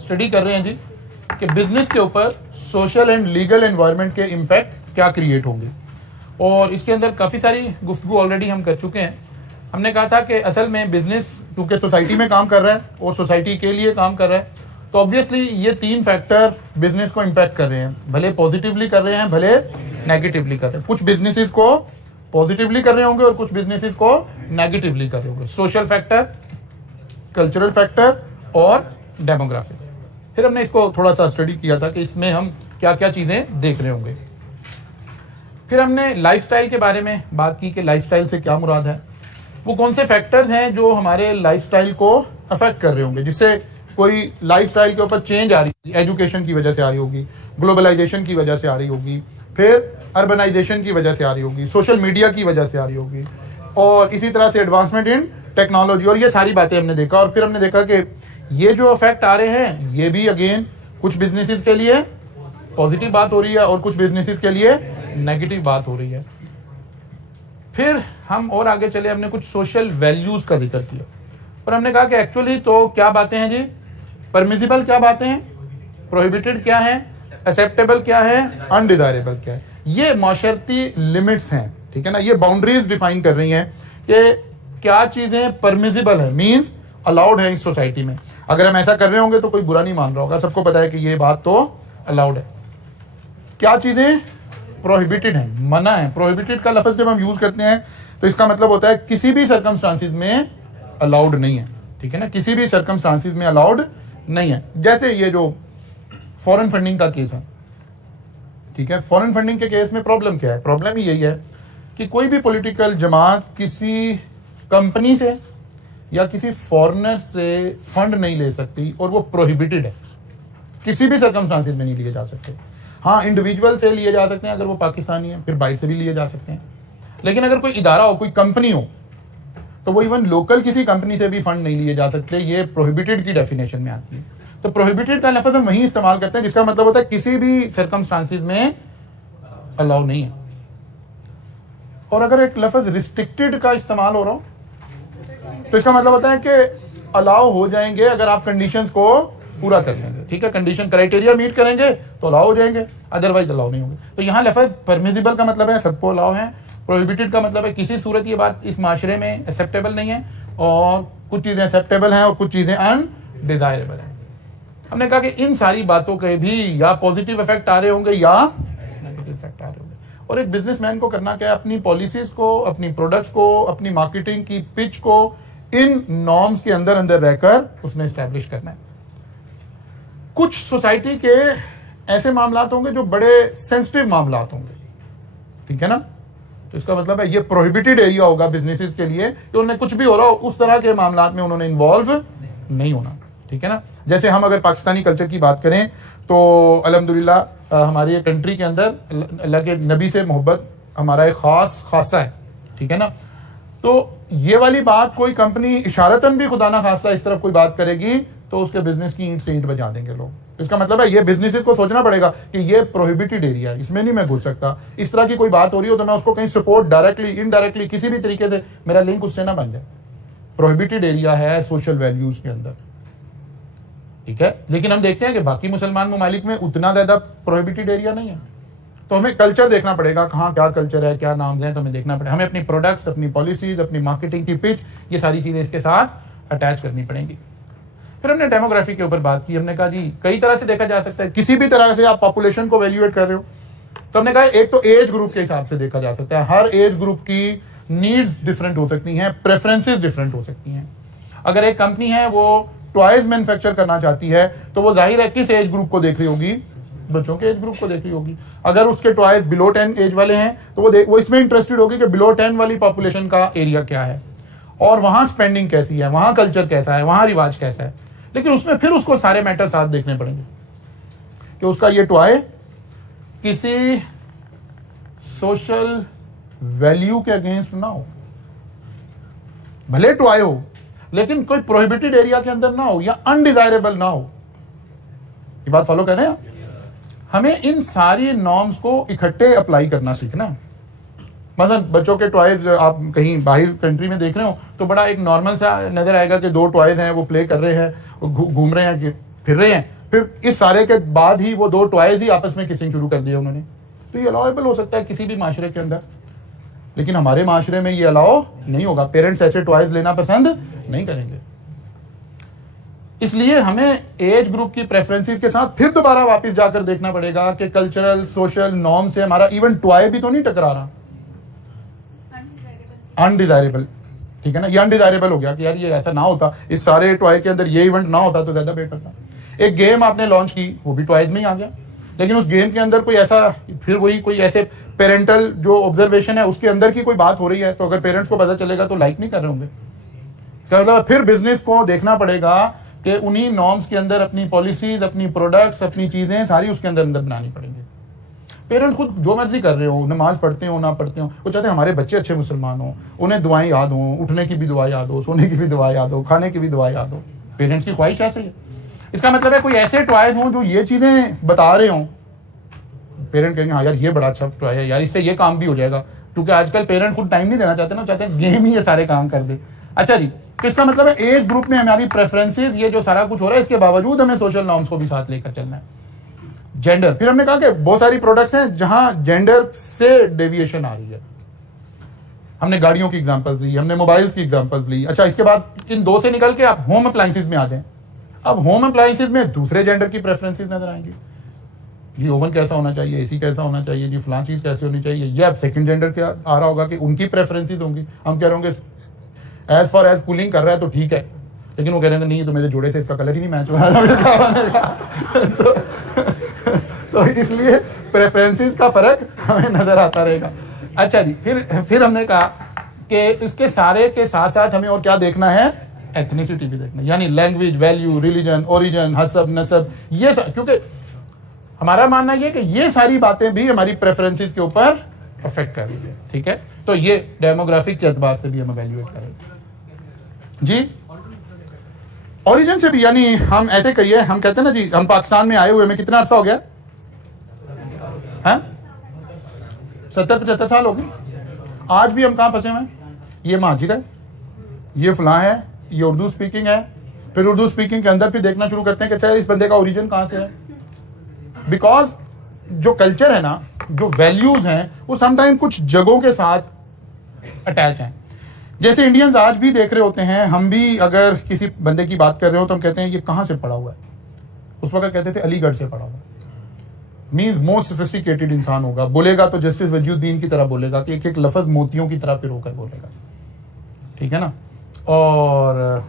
Study कर रहे हैं जी कि बिजनेस के ऊपर सोशल एंड लीगल एनवायरनमेंट के इम्पैक्ट क्या क्रिएट होंगे, और इसके अंदर काफ़ी सारी गुफ्तगू ऑलरेडी हम कर चुके हैं। हमने कहा था कि असल में बिजनेस क्योंकि सोसाइटी में काम कर रहा है और सोसाइटी के लिए काम कर रहा है, तो ऑब्वियसली ये 3 फैक्टर बिजनेस को इम्पैक्ट कर रहे हैं, भले पॉजिटिवली कर रहे हैं भले नेगेटिवली कर रहे हैं। कुछ बिजनेसेस को पॉजिटिवली कर रहे होंगे और कुछ बिजनेसेस को नेगेटिवली कर रहे होंगे। सोशल फैक्टर, कल्चरल फैक्टर और डेमोग्राफिक्स। फिर हमने इसको थोड़ा सा स्टडी किया था कि इसमें हम क्या क्या चीज़ें देख रहे होंगे। फिर हमने लाइफस्टाइल के बारे में बात की कि लाइफस्टाइल से क्या मुराद है, वो कौन से फैक्टर्स हैं जो हमारे लाइफस्टाइल को अफेक्ट कर रहे होंगे, जिससे कोई लाइफस्टाइल के ऊपर चेंज आ रही है। एजुकेशन की वजह से आ रही होगी, ग्लोबलाइजेशन की वजह से आ रही होगी, फिर अर्बनाइजेशन की वजह से आ रही होगी, सोशल मीडिया की वजह से आ रही होगी, और इसी तरह से एडवांसमेंट इन टेक्नोलॉजी, और ये सारी बातें हमने देखा। और फिर हमने देखा कि ये जो इफेक्ट आ रहे हैं ये भी अगेन कुछ बिजनेसेस के लिए पॉजिटिव बात हो रही है और कुछ बिजनेसेस के लिए नेगेटिव बात हो रही है। फिर हम और आगे चले, हमने कुछ सोशल वैल्यूज का जिक्र किया और हमने कहा कि एक्चुअली तो क्या बातें हैं जी, परमिसिबल क्या बातें हैं, प्रोहिबिटेड क्या है, एक्सेप्टेबल क्या है, अनडिजायरेबल क्या है। ये माशरती लिमिट्स हैं, ठीक है ना, ये बाउंड्रीज डिफाइन कर रही हैं कि क्या चीजें परमिसिबल है, मींस अलाउड है इस सोसाइटी में। अगर हम ऐसा कर रहे होंगे तो कोई बुरा नहीं मान रहा होगा, सबको पता है कि ये बात तो अलाउड है। क्या चीजें प्रोहिबिटेड हैं, मना है। प्रोहिबिटेड का लफ्ज जब हम यूज करते हैं तो इसका मतलब होता है किसी भी सर्कमस्टांसिस में अलाउड नहीं है, ठीक है ना, किसी भी सर्कमस्टांसिस में अलाउड नहीं है। जैसे ये जो फॉरेन फंडिंग का केस है, ठीक है, फॉरेन फंडिंग के केस में प्रॉब्लम क्या है, प्रॉब्लम ही यही है कि कोई भी पॉलिटिकल जमात किसी कंपनी से या किसी फॉरेनर से फंड नहीं ले सकती और वो प्रोहिबिटेड है, किसी भी सर्कमस्टांसिस में नहीं लिए जा सकते। हाँ, इंडिविजुअल से लिए जा सकते हैं अगर वो पाकिस्तानी है, फिर बाहर से भी लिए जा सकते हैं, लेकिन अगर कोई इदारा हो, कोई कंपनी हो, तो वो इवन लोकल किसी कंपनी से भी फंड नहीं लिए जा सकते। ये प्रोहिबिटेड की डेफिनेशन में आती है। तो प्रोहिबिटेड का लफ्ज हम वहीं इस्तेमाल करते हैं जिसका मतलब होता है किसी भी सर्कमस्टांसिस में अलाउ नहीं है। और अगर एक लफ्ज रिस्ट्रिक्टेड का इस्तेमाल हो रहा हो तो इसका मतलब होता है कि अलाउ हो जाएंगे अगर आप कंडीशंस को पूरा कर लेंगे, ठीक है, कंडीशन क्राइटेरिया मीट करेंगे तो अलाउ हो जाएंगे, अदरवाइज अलाउ नहीं होंगे। तो यहाँ लफ्ज परमिसिबल का मतलब है सबको अलाउ है, प्रोहिबिटेड का मतलब है किसी सूरत ये बात इस माशरे में एक्सेप्टेबल नहीं है, और कुछ चीज़ें एक्सेप्टेबल हैं और कुछ चीज़ें अनडिजायरेबल हैं। हमने कहा कि इन सारी बातों के भी या पॉजिटिव इफेक्ट आ रहे होंगे या नेगेटिव इफेक्ट आ रहे होंगे। और एक बिजनेसमैन को करना क्या है, अपनी पॉलिसीज को, अपनी प्रोडक्ट्स को, अपनी मार्केटिंग की पिच को इन नॉर्म्स के अंदर अंदर रहकर उसने एस्टैब्लिश करना है। कुछ सोसाइटी के ऐसे मामला होंगे जो बड़े सेंसिटिव मामला होंगे, ठीक है ना, तो इसका मतलब है ये प्रोहिबिटेड एरिया होगा बिजनेसेस के लिए, तो उन्हें कुछ भी हो रहा हो उस तरह के मामला में उन्होंने इन्वॉल्व नहीं होना, ठीक है ना। जैसे हम अगर पाकिस्तानी कल्चर की बात करें तो अल्हम्दुलिल्लाह हमारी कंट्री के अंदर अल्लाह के नबी से मोहब्बत हमारा एक खासा है, ठीक है ना। तो ये वाली बात कोई कंपनी इशारतन भी खुदा ना खास्ता इस तरफ कोई बात करेगी तो उसके बिजनेस की ईंट से ईंट बजा देंगे लोग। इसका मतलब है ये बिजनेसेस को सोचना पड़ेगा कि ये प्रोहिबिटेड एरिया है, इसमें नहीं मैं घुस सकता। इस तरह की कोई बात हो रही हो तो मैं उसको कहीं सपोर्ट डायरेक्टली इनडायरेक्टली किसी भी तरीके से मेरा लिंक उससे ना बन जाए। प्रोहिबिटेड एरिया है सोशल वैल्यूज के अंदर, ठीक है। लेकिन हम देखते हैं कि बाकी मुसलमान ममालिक में उतना ज्यादा प्रोहिबिटेड एरिया नहीं है। तो हमें कल्चर देखना पड़ेगा, कहाँ क्या कल्चर है, क्या नाम है, तो हमें देखना पड़ेगा। हमें अपनी प्रोडक्ट्स, अपनी पॉलिसीज, अपनी मार्केटिंग की पिच, ये सारी चीजें इसके साथ अटैच करनी पड़ेंगी। फिर हमने डेमोग्राफी के ऊपर बात की। हमने कहा जी कई तरह से देखा जा सकता है, किसी भी तरह से आप पॉपुलेशन को वैल्यूएट कर रहे हो तो हमने कहा एक तो एज ग्रुप के हिसाब से देखा जा सकता है। हर एज ग्रुप की नीड्स डिफरेंट हो सकती हैं, प्रेफरेंसेस डिफरेंट हो सकती हैं। अगर एक कंपनी है वो टॉयज मैन्युफैक्चर करना चाहती है तो वो जाहिर है किस एज ग्रुप को देख रही होगी, बच्चों के एज ग्रुप को देख रही होगी। अगर उसके टॉयज बिलो 10 एज वाले हैं तो वो इसमें इंटरेस्टेड होगी कि बिलो 10 वाली पॉपुलेशन का एरिया क्या है और वहां स्पेंडिंग कैसी है, वहां कल्चर कैसा है, वहां रिवाज कैसा है। लेकिन उसमें फिर उसको सारे मैटर साथ देखने पड़ेंगे कि उसका ये टॉय किसी सोशल वैल्यू के अगेंस्ट ना हो, भले टॉय हो लेकिन कोई प्रोहिबिटेड एरिया के अंदर ना हो या अनडिजायरेबल ना हो। ये बात फॉलो कर रहे हैं? हमें इन सारी नॉर्म्स को इकट्ठे अप्लाई करना सीखना है। मतलब बच्चों के टॉयज आप कहीं बाहर कंट्री में देख रहे हो तो बड़ा एक नॉर्मल सा नजर आएगा कि दो टॉयज हैं, वो प्ले कर रहे हैं, घूम रहे हैं, कि फिर रहे हैं, फिर इस सारे के बाद ही वो दो टॉयज ही आपस में किसिंग शुरू कर दिया उन्होंने। तो ये अलाउेबल हो सकता है किसी भी माशरे के अंदर, लेकिन हमारे माशरे में ये अलाउ नहीं होगा। पेरेंट्स ऐसे टॉयज लेना पसंद नहीं करेंगे। इसलिए हमें एज ग्रुप की प्रेफरेंसेस के साथ फिर दोबारा वापस जाकर देखना पड़ेगा कि कल्चरल सोशल नॉर्म से हमारा इवन टॉय भी तो नहीं टकरा रहा। अनडिजायरेबल, ठीक है ना, ये अनडिजायरेबल हो गया कि यार ये ऐसा ना होता, इस सारे टॉय के अंदर ये इवेंट ना होता तो ज्यादा बेटर था। एक गेम आपने लॉन्च की, वो भी टॉयज में ही आ गया, लेकिन उस गेम के अंदर कोई ऐसा, फिर वही कोई ऐसे पेरेंटल जो ऑब्जर्वेशन है उसके अंदर की कोई बात हो रही है, तो अगर पेरेंट्स को पता चलेगा तो लाइक नहीं कर रहे होंगे। इसका मतलब फिर बिजनेस को देखना पड़ेगा कि उन्हीं नॉर्म्स के अंदर अपनी पॉलिसीज, अपनी प्रोडक्ट्स, अपनी चीजें सारी उसके अंदर बनानी पड़ेंगी। पेरेंट्स खुद जो मर्जी कर रहे हो, नमाज पढ़ते हो ना पढ़ते हो, वो चाहते हैं हमारे बच्चे अच्छे मुसलमान हो, उन्हें दुआएं याद हो, उठने की भी दुआ याद हो, सोने की भी दुआ याद हो, खाने की भी दुआ याद हो। पेरेंट्स की ख्वाहिश ऐसे ही है। इसका मतलब है कोई ऐसे टॉयज हों जो ये चीजें बता रहे हों, पेरेंट कहेंगे हाँ यार ये बड़ा अच्छा टॉय है यार, इससे ये काम भी हो जाएगा। क्योंकि आजकल पेरेंट खुद टाइम नहीं देना चाहते ना, चाहते हैं गेम ही ये सारे काम कर दे। अच्छा जी, तो इसका मतलब है एज ग्रुप में हमारी प्रेफरेंसेस, ये जो सारा कुछ हो रहा है, इसके बावजूद हमें सोशल नॉर्म्स को भी साथ लेकर चलना है। जेंडर, फिर हमने कहा कि बहुत सारी प्रोडक्ट्स हैं जहां जेंडर से डेविएशन आ रही है। हमने गाड़ियों की एग्जांपल्स ली, हमने मोबाइल्स की एग्जांपल्स ली। अच्छा, इसके बाद इन दो से निकल के आप होम अप्लायंसेस में आ जाएं। अब होम अप्लायंसेस में दूसरे जेंडर की प्रेफरेंसेस नजर आएंगी। जी ओवन कैसा होना चाहिए, एसी कैसा होना चाहिए, जी फलां चीज कैसी होनी चाहिए। ये अब सेकंड जेंडर क्या आ रहा होगा कि उनकी प्रेफरेंसेस होंगी। हम कह रहे होंगे एज फॉर एज कूलिंग कर रहा है तो ठीक है, लेकिन वो कह रहे हैं नहीं तो मेरे जोड़े से इसका कलर ही नहीं मैच हो रहा। तो इसलिए प्रेफरेंसेस का फर्क हमें नजर आता रहेगा। अच्छा जी, फिर हमने कहा कि इसके सारे के साथ साथ हमें और क्या देखना है, एथनिसिटी भी देखना, यानी लैंग्वेज, वैल्यू, रिलीजन, ओरिजिन, हसब, नसब, ये क्योंकि हमारा मानना ये कि ये सारी बातें भी हमारी प्रेफरेंसेस के ऊपर अफेक्ट कर रही है। ठीक है, तो ये डेमोग्राफिक के एतबार से भी हम इवैल्यूएट करेंगे जी। ओरिजिन से भी, यानी हम ऐसे कहिए, हम कहते हैं ना जी हम पाकिस्तान में आए हुए हमें कितना अरसा हो गया, 70-75 साल हो गए। आज भी हम कहाँ फंसे हुए हैं, ये महाजिर है, ये फलां है, ये उर्दू स्पीकिंग है। फिर उर्दू स्पीकिंग के अंदर फिर देखना शुरू करते हैं कि इस बंदे का ओरिजिन कहाँ से है। बिकॉज जो कल्चर है ना, जो वैल्यूज हैं, वो समटाइम कुछ जगहों के साथ अटैच हैं। जैसे इंडियंस आज भी देख रहे होते हैं, हम भी अगर किसी बंदे की बात कर रहे हो तो हम कहते हैं ये कहाँ से पढ़ा हुआ है। उस वक्त कहते थे अलीगढ़ से पढ़ा हुआ है। मीन्स मोस्ट सोफिस्टिकेटेड इंसान होगा, बोलेगा तो जस्टिस वजीउद्दीन की तरह बोलेगा कि एक एक लफ्ज मोतियों की तरह पिरोकर बोलेगा। ठीक है ना, और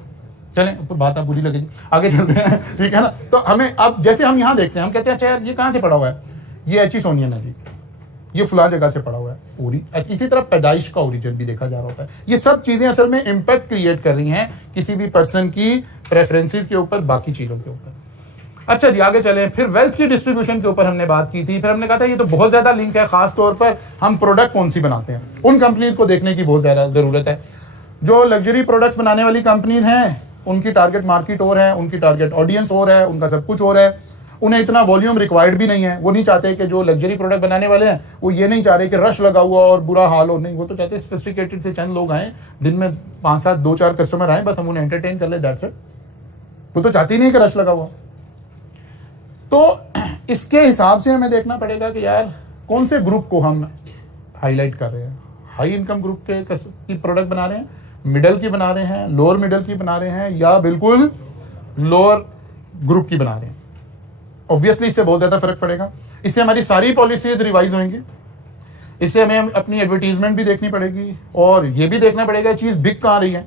चलें बात आप बुरी लगेगी, आगे चलते हैं। ठीक है ना, तो हमें अब जैसे हम यहाँ देखते हैं, हम कहते हैं अच्छा यार ये कहाँ से पढ़ा हुआ है, ये एच ई सोनियन है जी, ये फलां जगह से पढ़ा हुआ है पूरी। इसी तरह पैदाइश का ओरिजिन भी देखा जा रहा होता है। ये सब चीजें असल में इम्पैक्ट क्रिएट कर रही हैं किसी भी पर्सन की प्रेफरेंसेस के ऊपर, बाकी चीजों के ऊपर। अच्छा जी, आगे चलें। फिर वेल्थ की डिस्ट्रीब्यूशन के ऊपर हमने बात की थी। फिर हमने कहा था ये तो बहुत ज्यादा लिंक है, खास तौर पर हम प्रोडक्ट कौन सी बनाते हैं, उन कंपनीज को देखने की बहुत ज्यादा जरूरत है। जो लग्जरी प्रोडक्ट्स बनाने वाली कंपनीज हैं, उनकी टारगेट मार्केट और है, उनकी टारगेट ऑडियंस और है, उनका सब कुछ और है। उन्हें इतना वॉल्यूम रिक्वायर्ड भी नहीं है। वो नहीं चाहते कि जो लग्जरी प्रोडक्ट बनाने वाले हैं वो ये नहीं चाह रहे कि रश लगा हुआ और बुरा हाल हो, नहीं। वो तो चाहते हैं सोफिस्टिकेटेड से चंद लोग आए, दिन में 5-7 2-4 कस्टमर आए, बस हम उन्हें एंटरटेन कर ले, दैट्स इट। वो तो चाहती नहीं कि रश लगा हुआ। तो इसके हिसाब से हमें देखना पड़ेगा कि यार कौन से ग्रुप को हम हाईलाइट कर रहे हैं। हाई इनकम ग्रुप की प्रोडक्ट बना रहे हैं, मिडिल की बना रहे हैं, लोअर मिडिल की बना रहे हैं, या बिल्कुल लोअर ग्रुप की बना रहे हैं। ऑब्वियसली इससे बहुत ज्यादा फर्क पड़ेगा। इससे हमारी सारी पॉलिसीज रिवाइज होंगी। इससे हमें अपनी एडवर्टीजमेंट भी देखनी पड़ेगी और ये भी देखना पड़ेगा चीज बिक कहाँ रही है।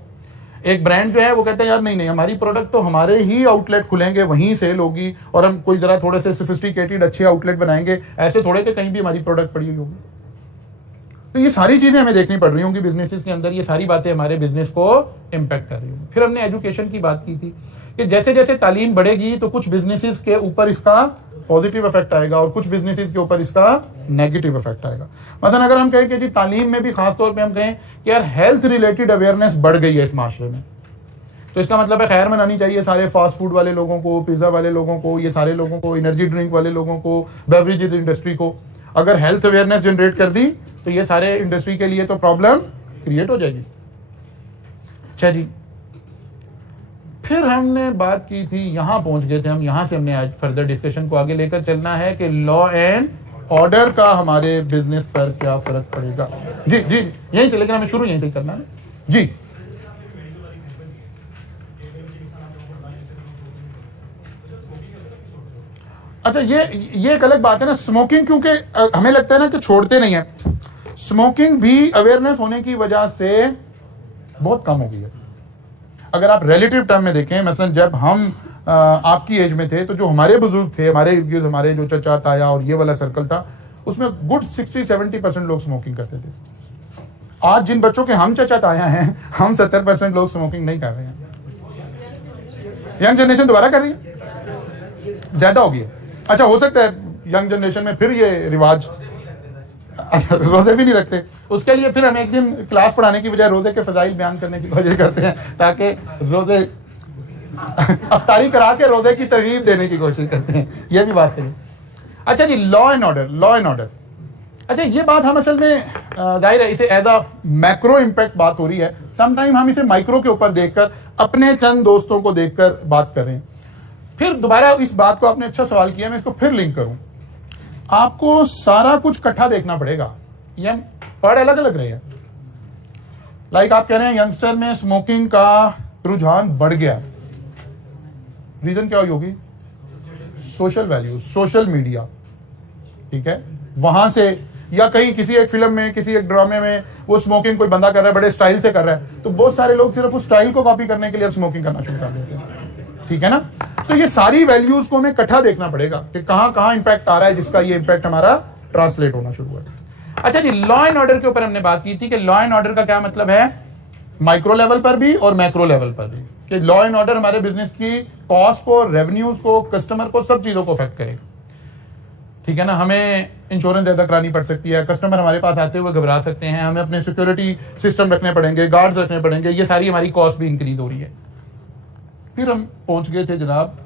एक ब्रांड जो है वो कहता है यार नहीं हमारी प्रोडक्ट तो हमारे ही आउटलेट खुलेंगे, वहीं सेल होगी, और हम कोई जरा थोड़े से सोफिस्टिकेटेड अच्छे आउटलेट बनाएंगे, ऐसे थोड़े कि कहीं भी हमारी प्रोडक्ट पड़ी हुई होगी। तो ये सारी चीजें हमें देखनी पड़ रही होंगी बिजनेसेस के अंदर। ये सारी बातें हमारे बिजनेस को इम्पैक्ट कर रही होंगी। फिर हमने एजुकेशन की बात की थी कि जैसे जैसे तालीम बढ़ेगी तो कुछ बिजनेसेस के ऊपर इसका पॉजिटिव इफेक्ट आएगा और कुछ बिजनेसेस के ऊपर इसका नेगेटिव इफेक्ट आएगा। मतलब अगर हम कहें कि जी तालीम में भी खास तौर पे हम कहें कि यार हेल्थ रिलेटेड अवेयरनेस बढ़ गई है इस माशरे में, तो इसका मतलब है खैर मनानी चाहिए सारे फास्ट फूड वाले लोगों को, पिज्जा वाले लोगों को, ये सारे लोगों को, एनर्जी ड्रिंक वाले लोगों को, बेवरेजेस इंडस्ट्री को। अगर हेल्थ अवेयरनेस जनरेट कर दी तो ये सारे इंडस्ट्री के लिए तो प्रॉब्लम क्रिएट हो जाएगी। अच्छा जी, फिर हमने बात की थी, यहां पहुंच गए थे हम, यहां से हमने आज फर्दर डिस्कशन को आगे लेकर चलना है कि लॉ एंड ऑर्डर का हमारे बिजनेस पर क्या फर्क पड़ेगा। जी जी यहीं से, लेकिन हमें शुरू यहीं से करना है जी। अच्छा, ये एक अलग बात है ना, स्मोकिंग, क्योंकि हमें लगता है ना कि छोड़ते नहीं है, स्मोकिंग भी अवेयरनेस होने की वजह से बहुत कम हो गई है। अगर आप रिलेटिव टर्म में देखें, मसलन जब हम आपकी एज में थे तो जो हमारे बुजुर्ग थे, हमारे जो चचा ताया और ये वाला सर्कल था, उसमें गुड 60-70% लोग स्मोकिंग करते थे। आज जिन बच्चों के हम चचा ताया हैं, हम 70% लोग स्मोकिंग नहीं कर रहे हैं। यंग जनरेशन दोबारा कर रही है, ज्यादा हो गई है। अच्छा, हो सकता है यंग जनरेशन में फिर ये रिवाज, रोजे भी नहीं रखते, उसके लिए फिर हम एक दिन क्लास पढ़ाने की बजाय रोजे के फजाइल बयान करने की कोशिश करते हैं, ताकि रोजे अफ्तारी करा के रोजे की तरगीब देने की कोशिश करते हैं। यह भी बात सही है। अच्छा जी, लॉ एंड ऑर्डर। अच्छा, ये बात हम असल में जाहिर है इसे एज अ मैक्रो इम्पैक्ट बात हो रही है, समटाइम हम इसे माइक्रो के ऊपर देखकर, अपने चंद दोस्तों को देखकर बात कर रहे हैं। फिर दोबारा इस बात को आपने अच्छा सवाल किया, मैं इसको फिर लिंक करूं। आपको सारा कुछ इकट्ठा देखना पड़ेगा, ये पढ़ अलग अलग रहे हैं। लाइक आप कह रहे हैं यंगस्टर में स्मोकिंग का रुझान बढ़ गया, रीजन क्या होगी? सोशल वैल्यू, सोशल मीडिया, ठीक है, वहां से, या कहीं किसी एक फिल्म में, किसी एक ड्रामे में वो स्मोकिंग कोई बंदा कर रहा है, बड़े स्टाइल से कर रहा है, तो बहुत सारे लोग सिर्फ उस स्टाइल को कॉपी करने के लिए अब स्मोकिंग करना शुरू कर देते हैं, ठीक है ना। तो ये सारी वैल्यूज को हमें इकट्ठा देखना पड़ेगा कि कहां कहां इंपैक्ट आ रहा है, जिसका ये इंपैक्ट हमारा ट्रांसलेट होना शुरू हुआ। अच्छा जी, लॉ एंड ऑर्डर के ऊपर हमने बात की थी कि लॉ एंड ऑर्डर का क्या मतलब है माइक्रो लेवल पर भी और मैक्रो लेवल पर भी, कि लॉ एंड ऑर्डर हमारे बिजनेस की कॉस्ट को, रेवेन्यूज को, कस्टमर को, सब चीजों को अफेक्ट करेगा, ठीक है ना। हमें इंश्योरेंस ज्यादा करानी पड़ सकती है, कस्टमर हमारे पास आते हुए घबरा सकते हैं, हमें अपने सिक्योरिटी सिस्टम रखने पड़ेंगे, गार्ड्स रखने पड़ेंगे, ये सारी हमारी कॉस्ट भी इंक्रीज हो रही है। फिर हम पहुंच गए थे जनाब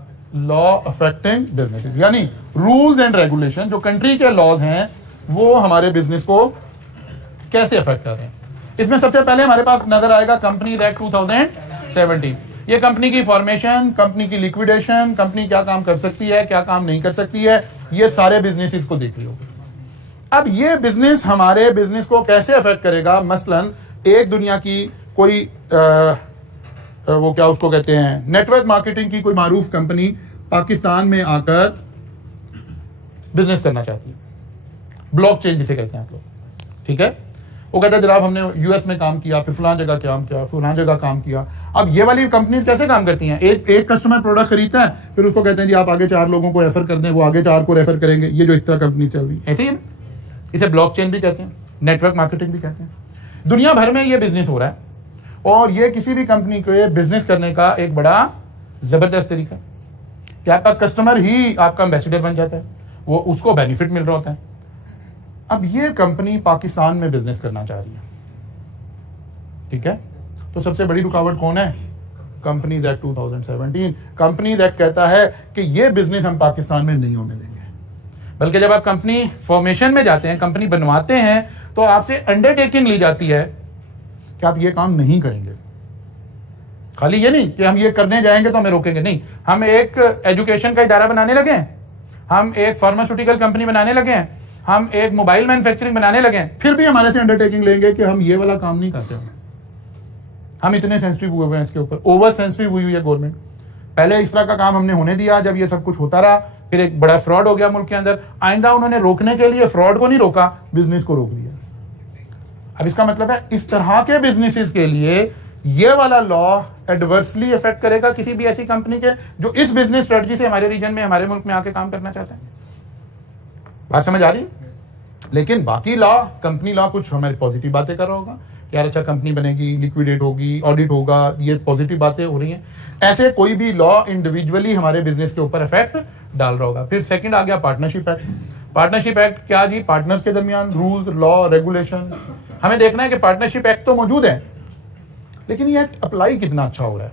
लॉ अफेक्टिंग बिजनेस, यानी रूल्स एंड रेगुलेशन, जो कंट्री के लॉज हैं वो हमारे बिजनेस को कैसे अफेक्ट कर रहे हैं। इसमें सबसे पहले हमारे पास नजर आएगा कंपनीज एक्ट 2017। ये कंपनी की फॉर्मेशन, कंपनी की लिक्विडेशन, कंपनी क्या काम कर सकती है, क्या काम नहीं कर सकती है, ये सारे बिजनेस को देख लो। अब ये बिजनेस हमारे बिजनेस को कैसे अफेक्ट करेगा, मसलन एक दुनिया की कोई वो क्या उसको कहते हैं, नेटवर्क मार्केटिंग की कोई मारूफ कंपनी पाकिस्तान में आकर बिजनेस करना चाहती है, ब्लॉकचेन जिसे कहते हैं आप लोग, ठीक है। वो कहता है जनाब हमने यूएस में काम किया, फिर फलां जगह काम किया, फलां जगह काम किया। अब ये वाली कंपनीज कैसे काम करती हैं, एक कस्टमर प्रोडक्ट खरीदता है, फिर उसको कहते हैं जी आप आगे 4 लोगों को रेफर कर दें, वो आगे 4 को रेफर करेंगे। ये जो इस तरह कंपनी चल रही है, ऐसे ही ना, इसे ब्लॉकचेन भी कहते हैं, नेटवर्क मार्केटिंग भी कहते हैं। दुनिया भर में ये बिजनेस हो रहा है और ये किसी भी कंपनी को बिजनेस करने का एक बड़ा जबरदस्त तरीका है कि आपका कस्टमर ही आपका एम्बेसडर बन जाता है, वो उसको बेनिफिट मिल रहा होता है। अब ये कंपनी पाकिस्तान में बिजनेस करना चाह रही है, ठीक है, तो सबसे बड़ी रुकावट कौन है? Companies act 2017। कंपनीज एक्ट कहता है कि ये बिजनेस हम पाकिस्तान में नहीं होने देंगे, बल्कि जब आप कंपनी फॉर्मेशन में जाते हैं, कंपनी बनवाते हैं, तो आपसे अंडरटेकिंग ली जाती है कि आप ये काम नहीं करेंगे। खाली ये नहीं कि हम ये करने जाएंगे तो हमें रोकेंगे, नहीं, हम एक एजुकेशन का इदारा बनाने लगे हैं, हम एक फार्मास्यूटिकल कंपनी बनाने लगे हैं, हम एक मोबाइल मैन्युफैक्चरिंग बनाने लगे हैं, फिर भी हमारे से अंडरटेकिंग लेंगे कि हम ये वाला काम नहीं करते। हम इतने सेंसिटिव हुए हैं इसके ऊपर, ओवर सेंसिटिव हुई है गवर्नमेंट। पहले इस तरह का काम हमने होने दिया, जब ये सब कुछ होता रहा, फिर एक बड़ा फ्रॉड हो गया मुल्क के अंदर। आइंदा उन्होंने रोकने के लिए फ्रॉड को नहीं रोका, बिजनेस को रोक दिया। अब इसका मतलब है इस तरह के बिजनेसेस के लिए ये वाला लॉ एडवर्सली इफेक्ट करेगा किसी भी ऐसी कंपनी के जो इस बिजनेस स्ट्रेटजी से हमारे रीजन में, हमारे मुल्क में आके काम करना चाहते हैं। बात समझ आ रही? लेकिन बाकी लॉ, कंपनी लॉ कुछ हमारी पॉजिटिव बातें कर रहा होगा, यार अच्छा कंपनी बनेगी, लिक्विडेट होगी, ऑडिट होगा, ये पॉजिटिव बातें हो रही हैं। ऐसे कोई भी लॉ इंडिविजुअली हमारे बिजनेस के ऊपर इफेक्ट डाल रहा होगा। फिर सेकंड आ गया पार्टनरशिप एक्ट। पार्टनरशिप एक्ट क्या जी? पार्टनर्स के दरमियान रूल्स, लॉ, रेगुलेशन। हमें देखना है कि पार्टनरशिप एक्ट तो मौजूद है, लेकिन ये एक्ट अप्लाई कितना अच्छा हो रहा है।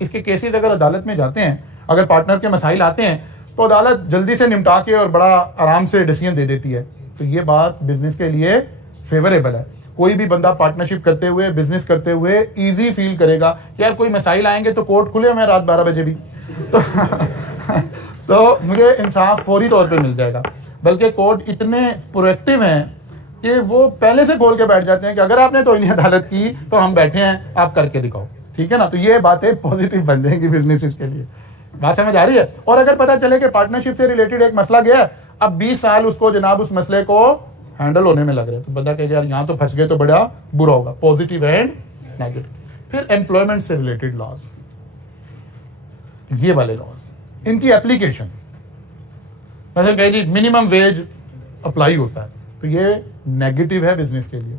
इसके केसेस अगर अदालत में जाते हैं, अगर पार्टनर के मसाइल आते हैं, तो अदालत जल्दी से निपटा के और बड़ा आराम से डिसीजन दे देती है। तो ये बात बिजनेस के लिए फेवरेबल है। कोई भी बंदा पार्टनरशिप करते हुए, बिजनेस करते हुए इजी फील करेगा। यार कोई मसाइल आएंगे तो कोर्ट खुले मैं रात 12 बजे भी तो मुझे इंसाफ फौरी तौर पे मिल जाएगा। बल्कि कोर्ट इतने प्रोएक्टिव हैं कि वो पहले से खोल के बैठ जाते हैं कि अगर आपने तौहीन अदालत की तो हम बैठे हैं, आप करके दिखाओ, ठीक है ना। तो ये बातें पॉजिटिव बन जाएंगी बिजनेस के लिए। बात समझ आ रही है। और अगर पता चले कि पार्टनरशिप से रिलेटेड एक मसला गया है, अब 20 साल उसको जनाब उस मसले को हैंडल होने में लग रहे हैं, तो बंदा कहेगा यार यहाँ तो फंस गए तो बड़ा बुरा होगा। Positive and negative. फिर एम्प्लॉयमेंट से रिलेटेड लॉज, ये वाले लॉज, इनकी एप्लीकेशन, मतलब कह ली मिनिमम वेज अप्लाई होता है, तो ये नेगेटिव है बिजनेस के लिए।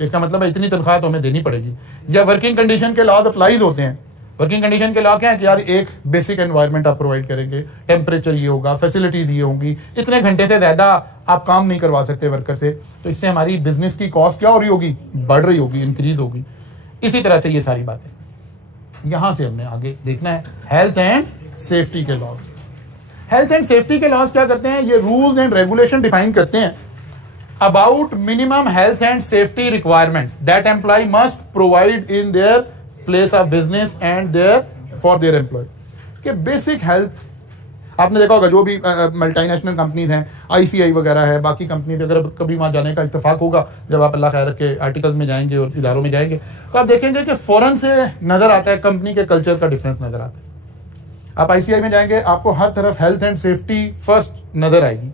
इसका मतलब है इतनी तनख्वाह तो हमें देनी पड़ेगी। या वर्किंग कंडीशन के लॉज अप्लाईज होते हैं। वर्किंग कंडीशन के लॉ क्या है कि यार एक बेसिक एनवायरनमेंट आप प्रोवाइड करेंगे, टेम्परेचर ये होगा, फैसिलिटीज ये होंगी, इतने घंटे से ज्यादा आप काम नहीं करवा सकते वर्कर से, तो इससे हमारी बिजनेस की कॉस्ट क्या हो रही होगी, बढ़ रही होगी, इंक्रीज होगी। इसी तरह से ये सारी बातें यहां से हमने आगे देखना है। हेल्थ एंड सेफ्टी के लॉज। हेल्थ एंड सेफ्टी के लॉज क्या करते हैं, ये रूल्स एंड रेगुलेशन डिफाइन करते हैं about minimum health and safety requirements that employ must provide in their place of business and their for their employ. के basic health आपने देखा होगा, जो भी मल्टीनेशनल कंपनीज हैं, आईसीआई वगैरह है, बाकी कंपनीज, अगर कभी वहां जाने का इत्तेफाक होगा, जब आप अल्लाह खैर के आर्टिकल्स में जाएंगे और इदारों में जाएंगे, तो आप देखेंगे कि फौरन से नजर आता है कंपनी के कल्चर का डिफरेंस नजर आता है। आप आईसीआई में जाएंगे, आपको हर तरफ हेल्थ एंड सेफ्टी फर्स्ट नजर आएगी।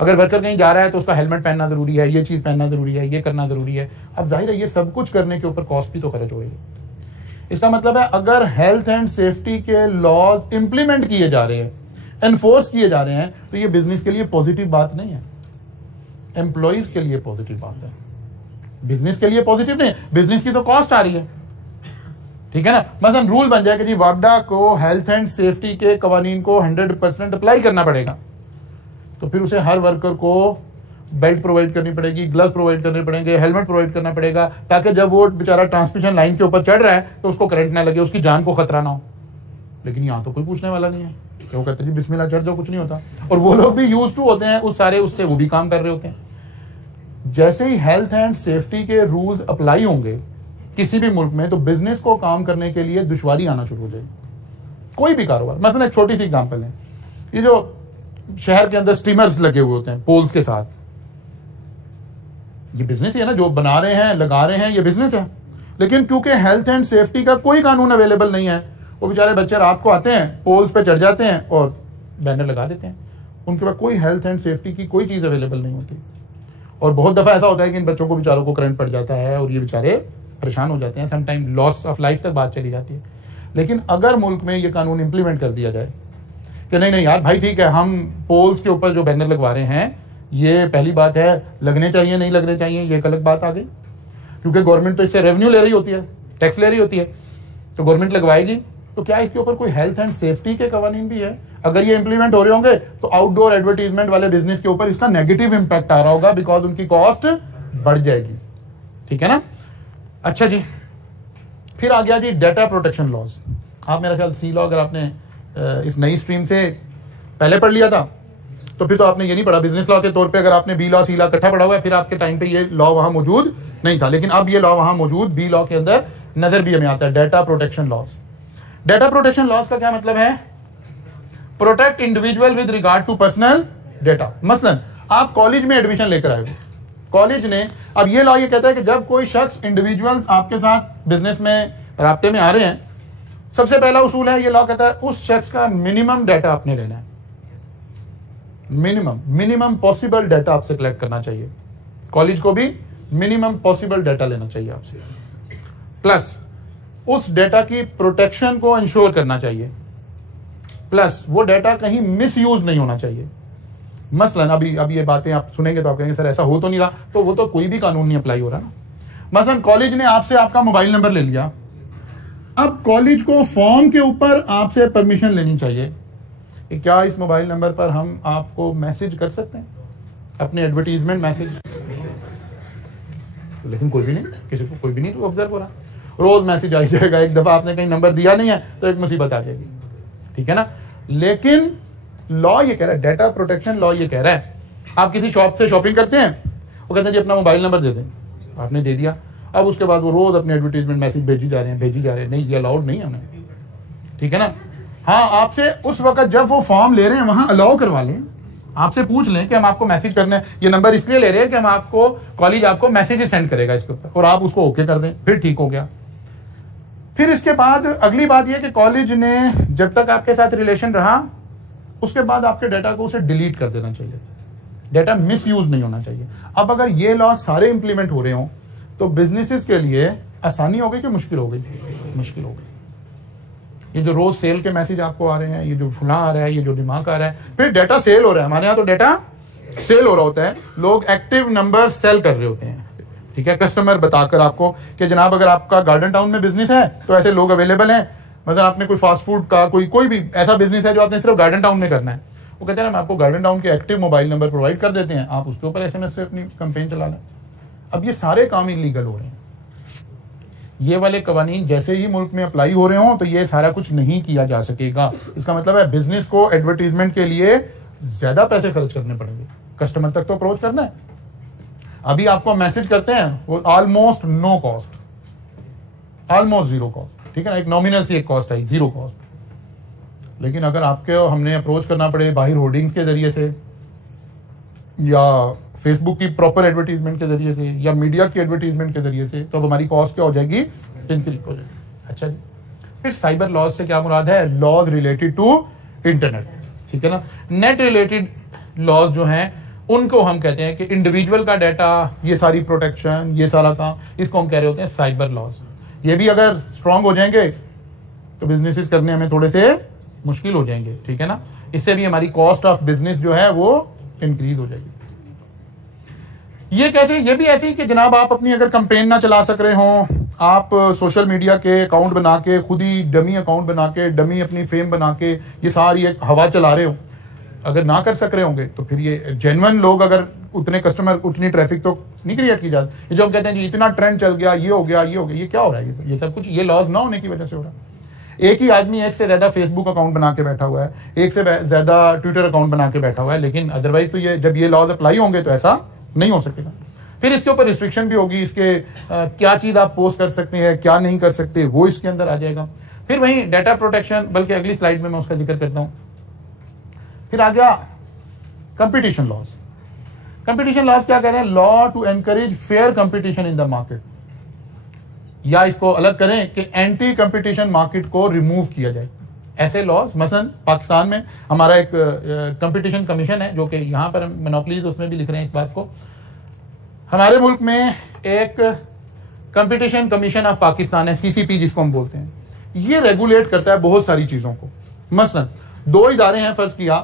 अगर वर्कर कहीं जा रहा है तो उसका हेलमेट पहनना जरूरी है, ये चीज पहनना जरूरी है, ये करना जरूरी है। अब जाहिर है ये सब कुछ करने के ऊपर कॉस्ट भी तो खर्च होगी। इसका मतलब है अगर हेल्थ एंड सेफ्टी के लॉज इंप्लीमेंट किए जा रहे हैं, एनफोर्स किए जा रहे हैं, तो ये बिजनेस के लिए पॉजिटिव बात नहीं है, एम्प्लॉइज के लिए पॉजिटिव बात है। बिजनेस के लिए पॉजिटिव नहीं, बिजनेस की तो कॉस्ट आ रही है, ठीक है ना। मसलन रूल बन जाए कि जी वापडा को हेल्थ एंड सेफ्टी के कवानीन को 100% अप्लाई करना पड़ेगा, तो फिर उसे हर वर्कर को बेल्ट प्रोवाइड करनी पड़ेगी, ग्लव्स प्रोवाइड करने पड़ेंगे, हेलमेट प्रोवाइड करना पड़ेगा, ताकि जब वो बेचारा ट्रांसमिशन लाइन के ऊपर चढ़ रहा है तो उसको करंट ना लगे, उसकी जान को खतरा ना हो। लेकिन यहाँ तो कोई पूछने वाला नहीं है, वो कहते जी बिस्मिल्लाह चढ़ जाओ, कुछ नहीं होता। और वो लोग भी यूज टू होते हैं उस सारे, उससे वो भी काम कर रहे होते हैं। जैसे ही हेल्थ एंड सेफ्टी के रूल्स अप्लाई होंगे किसी भी मुल्क में, तो बिजनेस को काम करने के लिए दुश्वारी आना शुरू हो जाएगी। कोई भी कारोबार, मतलब एक छोटी सी एग्जांपल है, ये जो शहर के अंदर स्टीमर्स लगे हुए होते हैं पोल्स के साथ, ये बिजनेस ही है ना, जो बना रहे हैं, लगा रहे हैं, ये बिजनेस है। लेकिन क्योंकि हेल्थ एंड सेफ्टी का कोई कानून अवेलेबल नहीं है, वो बेचारे बच्चे रात को आते हैं, पोल्स पे चढ़ जाते हैं और बैनर लगा देते हैं। उनके पास कोई हेल्थ एंड सेफ्टी की कोई चीज अवेलेबल नहीं होती। और बहुत दफा ऐसा होता है कि इन बच्चों को बेचारों को करंट पड़ जाता है और ये बेचारे परेशान हो जाते हैं, समटाइम लॉस ऑफ लाइफ तक बात चली जाती है। लेकिन अगर मुल्क में ये कानून इंप्लीमेंट कर दिया जाए कि नहीं नहीं यार भाई ठीक है, हम पोल्स के ऊपर जो बैनर लगवा रहे हैं, ये पहली बात है, लगने चाहिए नहीं लगने चाहिए, ये एक अलग बात आ गई, क्योंकि गवर्नमेंट तो इससे रेवेन्यू ले रही होती है, टैक्स ले रही होती है, तो गवर्नमेंट लगवाएगी। तो क्या इसके ऊपर कोई हेल्थ एंड सेफ्टी के कवानीन भी है? अगर ये इंप्लीमेंट हो रहे होंगे तो आउटडोर एडवर्टीजमेंट वाले बिजनेस के ऊपर इसका नेगेटिव इंपैक्ट आ रहा होगा, बिकॉज उनकी कॉस्ट बढ़ जाएगी, ठीक है ना। अच्छा जी, फिर आ गया जी डेटा प्रोटेक्शन लॉज। आप मेरा ख्याल सी लॉ अगर आपने इस नई स्ट्रीम से पहले पढ़ लिया था तो फिर तो आपने ये नहीं पढ़ा। बिजनेस लॉ के तौर पे अगर आपने बी लॉ सी लॉ इकट्ठा पढ़ा हुआ है, फिर आपके टाइम पे ये लॉ वहां मौजूद नहीं था, लेकिन अब ये लॉ वहां मौजूद बी लॉ के अंदर नजर भी हमें आता है, data protection laws. Data protection laws का क्या मतलब है? Protect individual with regard to personal data. मसलन आप कॉलेज में एडमिशन लेकर आए हो, कॉलेज ने, अब ये लॉ ये कहता है कि जब कोई शख्स, इंडिविजुअल्स आपके साथ बिजनेस में राब्ते में आ रहे हैं, सबसे पहला उसूल है, ये लॉ कहता है उस शख्स का मिनिमम डाटा आपने लेना है। मिनिमम पॉसिबल डाटा आपसे कलेक्ट करना चाहिए। कॉलेज को भी मिनिमम पॉसिबल डाटा लेना चाहिए आपसे, प्लस उस डाटा की प्रोटेक्शन को इंश्योर करना चाहिए, प्लस वो डाटा कहीं मिस यूज नहीं होना चाहिए। मसलन अब ये बातें आप सुनेंगे तो आप कहेंगे सर ऐसा हो तो नहीं रहा, तो वो तो कोई भी कानून नहीं अप्लाई हो रहा ना। मसलन कॉलेज ने आपसे आपका मोबाइल नंबर ले लिया, अब कॉलेज को फॉर्म के ऊपर आपसे परमिशन लेनी चाहिए कि क्या इस मोबाइल नंबर पर हम आपको मैसेज कर सकते हैं, अपने एडवर्टीजमेंट मैसेज। लेकिन कोई भी नहीं, किसी को कोई भी नहीं तो ऑब्जर्व हो रहा, रोज मैसेज आ जाएगा। एक दफा आपने कहीं नंबर दिया नहीं है तो एक मुसीबत आ जाएगी, ठीक है ना। लेकिन लॉ ये कह रहा है, डेटा प्रोटेक्शन लॉ ये कह रहा है, आप किसी शॉप से शॉपिंग करते हैं, वो कहते हैं जी अपना मोबाइल नंबर दे दें, आपने दे दिया, अब उसके बाद वो रोज अपने एडवर्टीजमेंट मैसेज भेजी जा रहे हैं, नहीं ये अलाउड नहीं है हमें, ठीक है ना। हाँ, आपसे उस वक्त जब वो फॉर्म ले रहे हैं वहां अलाउ करवा लें, आपसे पूछ लें कि हम आपको मैसेज करना है, ये नंबर इसलिए ले रहे हैं कि हम आपको, कॉलेज आपको मैसेजेस सेंड करेगा इसके ऊपर, और आप उसको ओके कर दें, फिर ठीक हो गया। फिर इसके बाद अगली बात यह कि कॉलेज ने जब तक आपके साथ रिलेशन रहा उसके बाद आपके डाटा को उसे डिलीट कर देना चाहिए, डाटा मिस यूज नहीं होना चाहिए। अब अगर ये लॉ सारे इंप्लीमेंट हो रहे हो तो बिजनेसेस के लिए आसानी हो गई कि मुश्किल हो गई? मुश्किल हो गई। ये जो रोज सेल के मैसेज आपको आ रहे हैं, ये जो फुला आ रहा है, ये जो दिमाग आ रहा है, फिर डाटा सेल हो रहा है। हमारे यहाँ तो डाटा सेल हो रहा होता है, लोग एक्टिव नंबर सेल कर रहे होते हैं, ठीक है, कस्टमर बताकर आपको कि जनाब अगर आपका गार्डन टाउन में बिजनेस है तो ऐसे लोग अवेलेबल हैं। मतलब आपने कोई फास्ट फूड का कोई भी ऐसा बिजनेस है जो आपने सिर्फ गार्डन टाउन में करना है, वो कहते हैं हम आपको गार्डन टाउन के एक्टिव मोबाइल नंबर प्रोवाइड कर देते हैं, आप उसके ऊपर एसएमएस से अपनी कैंपेन चला लें। अब ये सारे काम इलीगल हो रहे हैं। ये वाले कवानीन जैसे ही मुल्क में अप्लाई हो रहे हो तो ये सारा कुछ नहीं किया जा सकेगा। इसका मतलब है बिजनेस को एडवर्टीजमेंट के लिए ज्यादा पैसे खर्च करने पड़ेंगे, कस्टमर तक तो अप्रोच करना है। अभी आपको मैसेज करते हैं वो almost no cost, almost zero cost, ठीक है ना, एक नॉमिनल सी एक कॉस्ट आई, जीरो कॉस्ट। लेकिन अगर आपके हमने अप्रोच करना पड़े बाहर होर्डिंग्स के जरिए से या फेसबुक की प्रॉपर एडवर्टीजमेंट के जरिए से या मीडिया की एडवर्टीजमेंट के जरिए से, तो अब हमारी कॉस्ट क्या हो जाएगी? इंक्रीज हो जाएगी। अच्छा जी, फिर साइबर लॉज से क्या मुराद है? लॉज रिलेटेड टू इंटरनेट, ठीक है ना। नेट रिलेटेड लॉज जो हैं उनको हम कहते हैं कि इंडिविजुअल का डाटा, ये सारी प्रोटेक्शन, ये सारा काम, इसको हम कह रहे होते हैं साइबर लॉज। ये भी अगर स्ट्रांग हो जाएंगे तो बिजनेसेस करने हमें थोड़े से मुश्किल हो जाएंगे, ठीक है ना। इससे भी हमारी कॉस्ट ऑफ बिजनेस जो है वो इंक्रीज हो जाएगी। ये कैसे? ये भी ऐसे ही कि जनाब आप अपनी अगर कंपेन ना चला सक रहे हो, आप सोशल मीडिया के अकाउंट बना के, खुद ही डमी अकाउंट बना के, डमी अपनी फेम बना के ये सारी एक हवा चला रहे हो, अगर ना कर सक रहे होंगे तो फिर ये जेन्युइन लोग अगर उतने कस्टमर, उतनी ट्रैफिक तो नहीं क्रिएट की जाती। ये जो हम कहते हैं जी इतना ट्रेंड चल गया, ये हो गया, ये हो गया, ये क्या हो रहा है? ये सब कुछ ये लॉज ना होने की वजह से हो रहा है। एक ही आदमी एक से ज्यादा फेसबुक अकाउंट बना के बैठा हुआ है, एक से ज्यादा ट्विटर अकाउंट बना के बैठा हुआ है, लेकिन अदरवाइज तो ये जब ये लॉज अप्लाई होंगे तो ऐसा नहीं हो सकेगा। फिर इसके ऊपर रिस्ट्रिक्शन भी होगी, इसके क्या चीज आप पोस्ट कर सकते हैं, क्या नहीं कर सकते, वो इसके अंदर आ जाएगा। फिर वही डाटा प्रोटेक्शन, बल्कि अगली स्लाइड में मैं उसका जिक्र करता हूं। फिर आ गया कंपटीशन लॉज। कंपटीशन लॉज क्या कह रहे हैं? Law to encourage fair competition in the market, या इसको अलग करें कि एंटी कंपटीशन मार्केट को रिमूव किया जाए। ऐसे लॉज मसलन पाकिस्तान में हमारा एक कंपटीशन कमीशन है जो कि यहाँ पर मोनोपोलीज उसमें भी लिख रहे हैं इस बात को। हमारे मुल्क में एक कंपटीशन कमीशन ऑफ पाकिस्तान है, सीसीपी जिसको हम बोलते हैं। ये रेगुलेट करता है बहुत सारी चीजों को। मसलन दो इदारे हैं फर्ज किया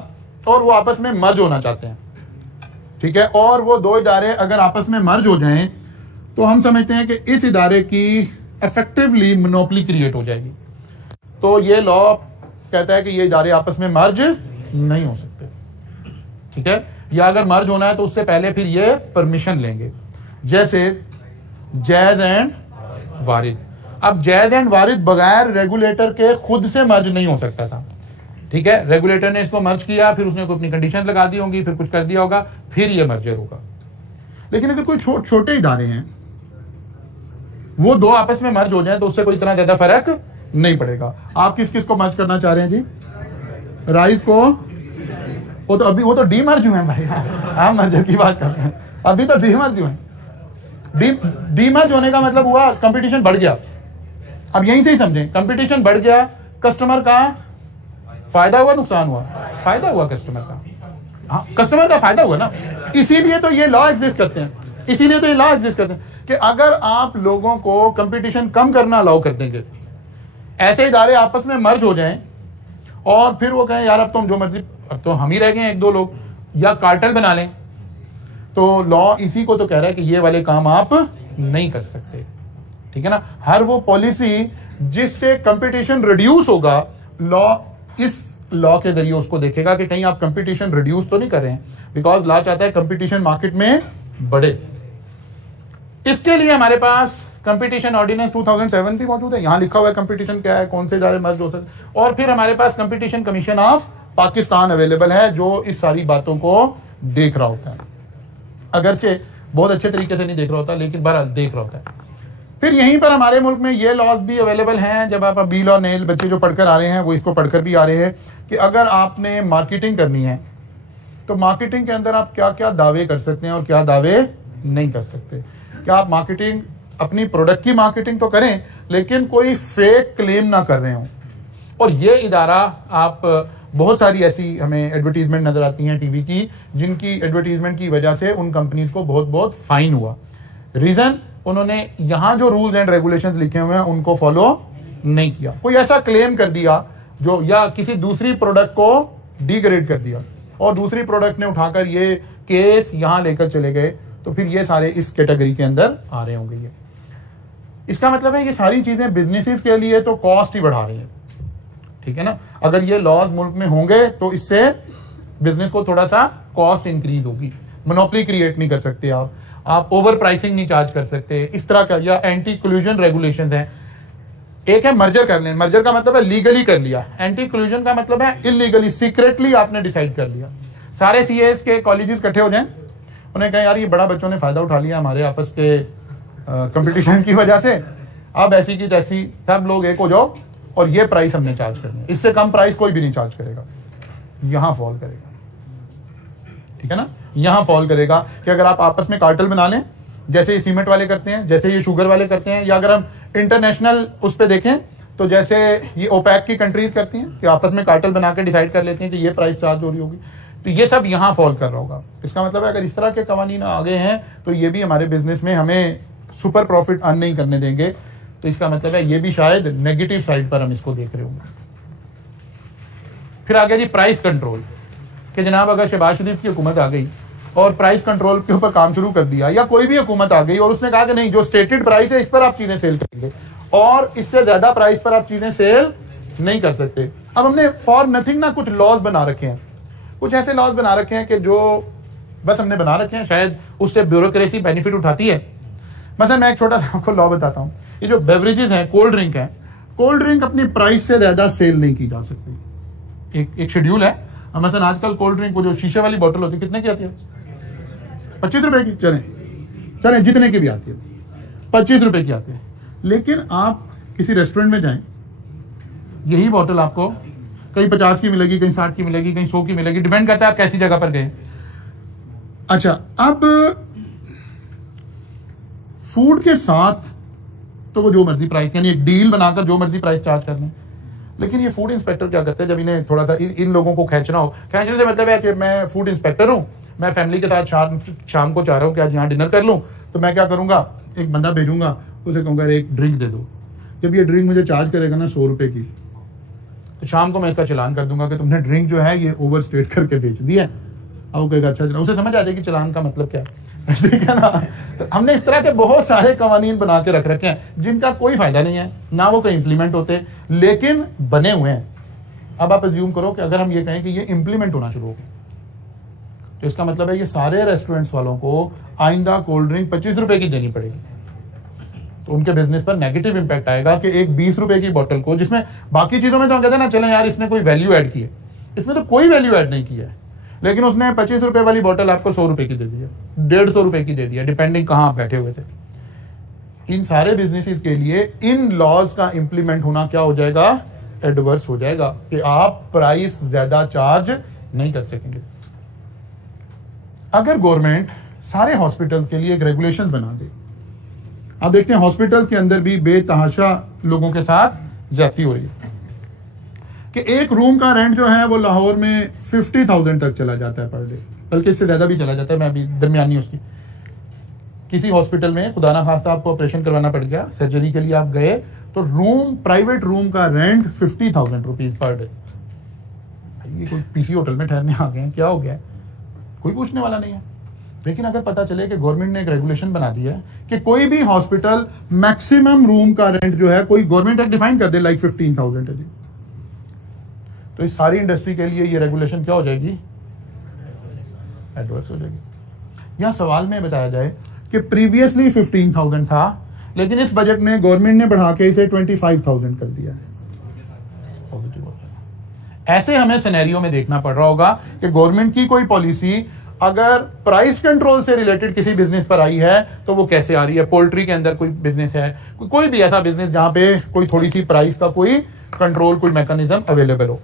और वो आपस में मर्ज होना चाहते हैं, ठीक है, और वो दो इदारे अगर आपस में मर्ज हो जाएं तो हम समझते हैं कि इस इदारे की इफेक्टिवली मोनोपोली क्रिएट हो जाएगी। तो ये लॉ कहता है कि ये इदारे आपस में मर्ज नहीं हो सकते, ठीक है, या अगर मर्ज होना है तो उससे पहले फिर ये परमिशन लेंगे, जैसे जैज एंड वारिद। अब जैज एंड वारिद बगैर रेगुलेटर के खुद से मर्ज नहीं हो सकता था, ठीक है। रेगुलेटर ने इसको मर्ज किया, फिर उसने कोई अपनी कंडीशन लगा दी होंगी, फिर कुछ कर दिया होगा, फिर ये मर्जर होगा। लेकिन अगर कोई छोटे इदारे हैं वो दो आपस में मर्ज हो जाए तो उससे कोई इतना ज्यादा फर्क नहीं पड़ेगा। आप किस किस को मर्ज करना चाह रहे हैं जी? राइस को, वो तो डी मर्ज हुए हैं भाई, आप मर्जर की बात कर रहे हैं, अभी तो डी मर्ज हुए हैं। डी मर्ज होने का मतलब हुआ कंपटीशन बढ़ गया। अब यहीं से ही समझें, कंपटीशन बढ़ गया, कस्टमर का फायदा हुआ, नुकसान हुआ? फायदा हुआ कस्टमर का। हाँ, कस्टमर का फायदा हुआ ना, इसीलिए तो ये लॉ एग्जिस्ट करते हैं, इसीलिए तो ये लॉ एग्जिस्ट करते हैं कि अगर आप लोगों को कंपटीशन कम करना अलाउ कर देंगे, ऐसे इदारे आपस में मर्ज हो जाएं और फिर वो कहें यार अब तो हम जो मर्जी, अब तो हम ही रह गए हैं एक दो लोग, या कार्टेल बना लें, तो लॉ इसी को तो कह रहा है कि ये वाले काम आप नहीं कर सकते, ठीक है ना। हर वो पॉलिसी जिससे कंपटीशन रिड्यूस होगा, लॉ इस लॉ के जरिए उसको देखेगा कि कहीं आप कंपटीशन रिड्यूस तो नहीं कर रहे हैं, बिकॉज लॉ चाहता है कंपटीशन मार्केट में बढ़े। इसके लिए हमारे पास कंपटीशन ऑर्डिनेंस 2007 भी मौजूद है, यहां लिखा हुआ है कंपटीशन क्या है, कौन से इदारे मर्ज हो सकते, और फिर हमारे पास competition commission of Pakistan available है जो इस सारी बातों को देख रहा होता है। अगरचे बहुत अच्छे तरीके से नहीं देख रहा होता, लेकिन बहरहाल देख रहा होता है। फिर यहीं पर हमारे मुल्क में ये लॉज भी अवेलेबल हैं, जब आप बी लॉ नेल बच्चे जो पढ़कर आ रहे हैं वो इसको पढ़कर भी आ रहे हैं कि अगर आपने मार्केटिंग करनी है तो मार्केटिंग के अंदर आप क्या क्या दावे कर सकते हैं और क्या दावे नहीं कर सकते। क्या आप मार्केटिंग, अपनी प्रोडक्ट की मार्केटिंग तो करें लेकिन कोई फेक क्लेम ना कर रहे हो। और ये इदारा, आप बहुत सारी ऐसी हमें एडवर्टीजमेंट नजर आती हैं टीवी की, जिनकी एडवर्टीजमेंट की वजह से उन कंपनीज को बहुत बहुत फाइन हुआ। रीजन, उन्होंने यहां जो रूल्स एंड रेगुलेशंस लिखे हुए हैं उनको फॉलो नहीं किया। कोई ऐसा क्लेम कर दिया जो, या किसी दूसरी प्रोडक्ट को डिग्रेड कर दिया और दूसरी प्रोडक्ट ने उठाकर ये केस यहां लेकर चले गए, तो फिर ये सारे इस कैटेगरी के अंदर आ रहे होंगे। ये इसका मतलब है ये सारी चीजें बिजनेसेस के लिए तो कॉस्ट ही बढ़ा रही है, ठीक है ना। अगर ये लॉज मुल्क में होंगे तो इससे बिजनेस को थोड़ा सा कॉस्ट इंक्रीज होगी। मोनोपोली क्रिएट नहीं कर सकते आप ओवर प्राइसिंग नहीं चार्ज कर सकते, इस तरह का, या एंटी कोल्यूजन रेगुलेशंस हैं। एक है मर्जर कर लें, मर्जर का मतलब है लीगली कर लिया, एंटी कोल्यूजन का मतलब है इलीगली, सीक्रेटली आपने डिसाइड कर लिया। सारे सीएस के कॉलेजेस इकट्ठे हो जाएं, उन्हें कहें यार ये बड़ा बच्चों ने फायदा उठा लिया हमारे आपस के कंपटीशन की वजह से, अब ऐसी की तैसी सब लोग एक हो जाओ और ये प्राइस हमने चार्ज करनी है, इससे कम प्राइस कोई भी नहीं चार्ज करेगा। यहां फॉल करेगा, ठीक है ना, यहां फॉल करेगा कि अगर आप आपस में कार्टेल बना लें, जैसे ये सीमेंट वाले करते हैं, जैसे ये शुगर वाले करते हैं, या अगर हम इंटरनेशनल उस पर देखें तो जैसे ये ओपेक की कंट्रीज करती हैं कि आपस में कार्टेल बना के डिसाइड कर लेते हैं कि ये प्राइस चार्ज हो रही होगी, तो ये सब यहां फॉल कर रहा होगा। इसका मतलब है अगर इस तरह के कवानीन आ गए हैं तो ये भी हमारे बिजनेस में हमें सुपर प्रॉफिट अर्न नहीं करने देंगे। तो इसका मतलब है ये भी शायद नेगेटिव साइड पर हम इसको देख रहे होंगे। फिर आ गया जी प्राइस कंट्रोल, कि जनाब अगर शहबाज शरीफ की हुकूमत आ गई और प्राइस कंट्रोल के ऊपर काम शुरू कर दिया, या कोई भी हुकूमत आ गई और उसने कहा कि नहीं, जो स्टेटेड प्राइस है इस पर आप चीजें सेल करेंगे और इससे ज्यादा प्राइस पर आप चीजें सेल नहीं कर सकते। अब हमने फॉर नथिंग ना कुछ लॉज बना रखे हैं, कुछ ऐसे लॉज बना रखे हैं कि जो बस हमने बना रखे हैं, शायद उससे ब्यूरोक्रेसी बेनिफिट उठाती है। मसलन मैं एक छोटा सा आपको लॉ बताता हूँ, ये जो बेवरेजेस हैं, कोल्ड ड्रिंक है, कोल्ड ड्रिंक अपनी प्राइस से ज्यादा सेल नहीं की जा सकती। एक शेड्यूल है। मसलन आजकल कोल्ड ड्रिंक वो जो शीशे वाली बोतल होती है कितने की आती है? 25 रुपए की, चले जितने की भी आती है 25 रुपए की आती है। लेकिन आप किसी रेस्टोरेंट में जाएं, यही बोतल आपको कहीं 50 की मिलेगी, कहीं 60 की मिलेगी, कहीं 100 की मिलेगी, डिपेंड करता है आप कैसी जगह पर गए। अच्छा, अब फूड के साथ तो वो जो मर्जी प्राइस, यानी एक डील बनाकर जो मर्जी प्राइस चार्ज कर लें। लेकिन ये फूड इंस्पेक्टर क्या करते हैं, जब इन्हें थोड़ा सा इन लोगों को खींचना हो, खींचने से मतलब है कि मैं फूड इंस्पेक्टर हूं, मैं फैमिली के साथ शाम को चाह रहा हूं कि आज यहाँ डिनर कर लूं, तो मैं क्या करूंगा, एक बंदा भेजूंगा, उसे कहूंगा एक ड्रिंक दे दो। जब ये ड्रिंक मुझे चार्ज करेगा ना 100 रुपए की, तो शाम को मैं इसका चलान कर दूंगा कि तुमने ड्रिंक जो है ये ओवर स्टेट करके बेच दी है। अब वो कहेगा अच्छा, उसे समझ आ जाएगी चलान का मतलब क्या है, ठीक है ना। तो हमने इस तरह के बहुत सारे कवानीन बना के रख रखे हैं जिनका कोई फायदा नहीं है, ना वो कहीं इंप्लीमेंट होते, लेकिन बने हुए हैं। अब आप अज्यूम करो कि अगर हम ये कहें कि ये इंप्लीमेंट होना शुरू हो गया, तो इसका मतलब है ये सारे रेस्टोरेंट्स वालों को आइंदा कोल्ड ड्रिंक 25 रुपए की देनी पड़ेगी। तो उनके बिजनेस पर नेगेटिव इंपैक्ट आएगा कि एक 20 रुपए की बोतल को, जिसमें बाकी चीजों में तो हम कहते हैं ना चले यार इसने कोई वैल्यू ऐड की है, इसमें तो कोई वैल्यू ऐड नहीं किया है, लेकिन उसने 25 रुपए वाली बोतल आपको 100 रुपए की दे दी है, 150 रुपए की दे दी है, डिपेंडिंग कहां आप बैठे हुए थे। इन सारे बिजनेसेस के लिए इन लॉज का इंप्लीमेंट होना क्या हो जाएगा, एडवर्स हो जाएगा, कि आप प्राइस ज्यादा चार्ज नहीं कर सकेंगे। अगर गवर्नमेंट सारे हॉस्पिटल के लिए एक रेगुलेशन बना दे, आप देखते हैं हॉस्पिटल के अंदर भी बेतहाशा लोगों के साथ ज्यादती हो रही है कि एक रूम का रेंट जो है वो लाहौर में 50,000 तक चला जाता है पर डे, बल्कि इससे ज्यादा भी चला जाता है। मैं अभी दरमियानी उसकी किसी हॉस्पिटल में खुदा ना खास्ता आपको ऑपरेशन करवाना पड़ गया, सर्जरी के लिए आप गए, तो रूम, प्राइवेट रूम का रेंट 50,000 रुपीज पर डे। ये कोई पीसी होटल में ठहरने आ गए हैं, क्या हो गया है, कोई पूछने वाला नहीं है। लेकिन अगर पता चले कि गवर्नमेंट ने एक रेगुलेशन बना दी है कि कोई भी हॉस्पिटल मैक्सिमम रूम का रेंट जो है कोई गवर्नमेंट एक डिफाइन कर दे, लाइक 15,000 है जी, तो इस सारी इंडस्ट्री के लिए ये रेगुलेशन क्या हो जाएगी, एडवर्स हो जाएगी। यह सवाल में बताया जाए कि प्रीवियसली 15,000 था, लेकिन इस बजट में गवर्नमेंट ने बढ़ा के इसे 25,000 कर दिया है। ऐसे हमें सिनेरियो में देखना पड़ रहा होगा कि गवर्नमेंट की कोई पॉलिसी अगर प्राइस कंट्रोल से रिलेटेड किसी बिजनेस पर आई है तो वो कैसे आ रही है। पोल्ट्री के अंदर कोई बिजनेस है, कोई भी ऐसा बिजनेस जहां पे कोई थोड़ी सी प्राइस का कोई कंट्रोल, कोई मैकेनिज्म अवेलेबल हो।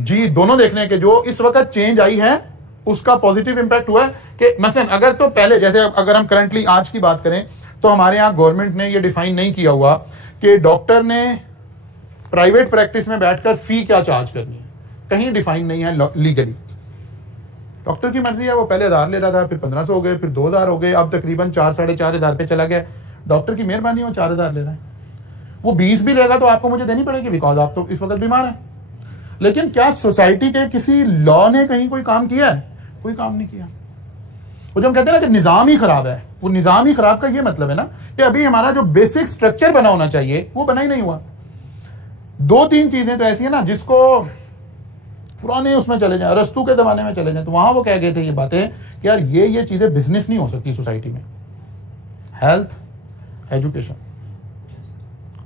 जी, दोनों देखने के जो इस वक्त चेंज आई है उसका पॉजिटिव इंपैक्ट हुआ है कि मसलन अगर तो पहले जैसे अगर हम करंटली आज की बात करें तो हमारे यहाँ गवर्नमेंट ने ये डिफाइन नहीं किया हुआ कि डॉक्टर ने प्राइवेट प्रैक्टिस में बैठकर फी क्या चार्ज करनी है, कहीं डिफाइन नहीं है लीगली। डॉक्टर की मर्जी है, वो पहले 1000 ले रहा था, फिर 1500 हो गए, फिर 2000 हो गए, अब तकरीबन 4-4.5 पे चला गया। डॉक्टर की मेहरबानी, वो 4000 ले रहा है। वो 20 भी लेगा तो आपको मुझे देनी पड़ेगी, बिकॉज आप तो इस वक्त बीमार हैं। लेकिन क्या सोसाइटी के किसी लॉ ने कहीं कोई काम किया है? कोई काम नहीं किया। वो जो हम कहते हैं ना कि निजाम ही खराब है, वो निजाम ही खराब का ये मतलब है ना कि अभी हमारा जो बेसिक स्ट्रक्चर बना होना चाहिए वो बना ही नहीं हुआ। 2-3 चीजें तो ऐसी है ना जिसको पुराने उसमें चले जाए, रस्तू के जमाने में चले जाए, तो वहां वो कह गए थे ये बातें कि यार ये चीजें बिजनेस नहीं हो सकती सोसाइटी में। हेल्थ, एजुकेशन,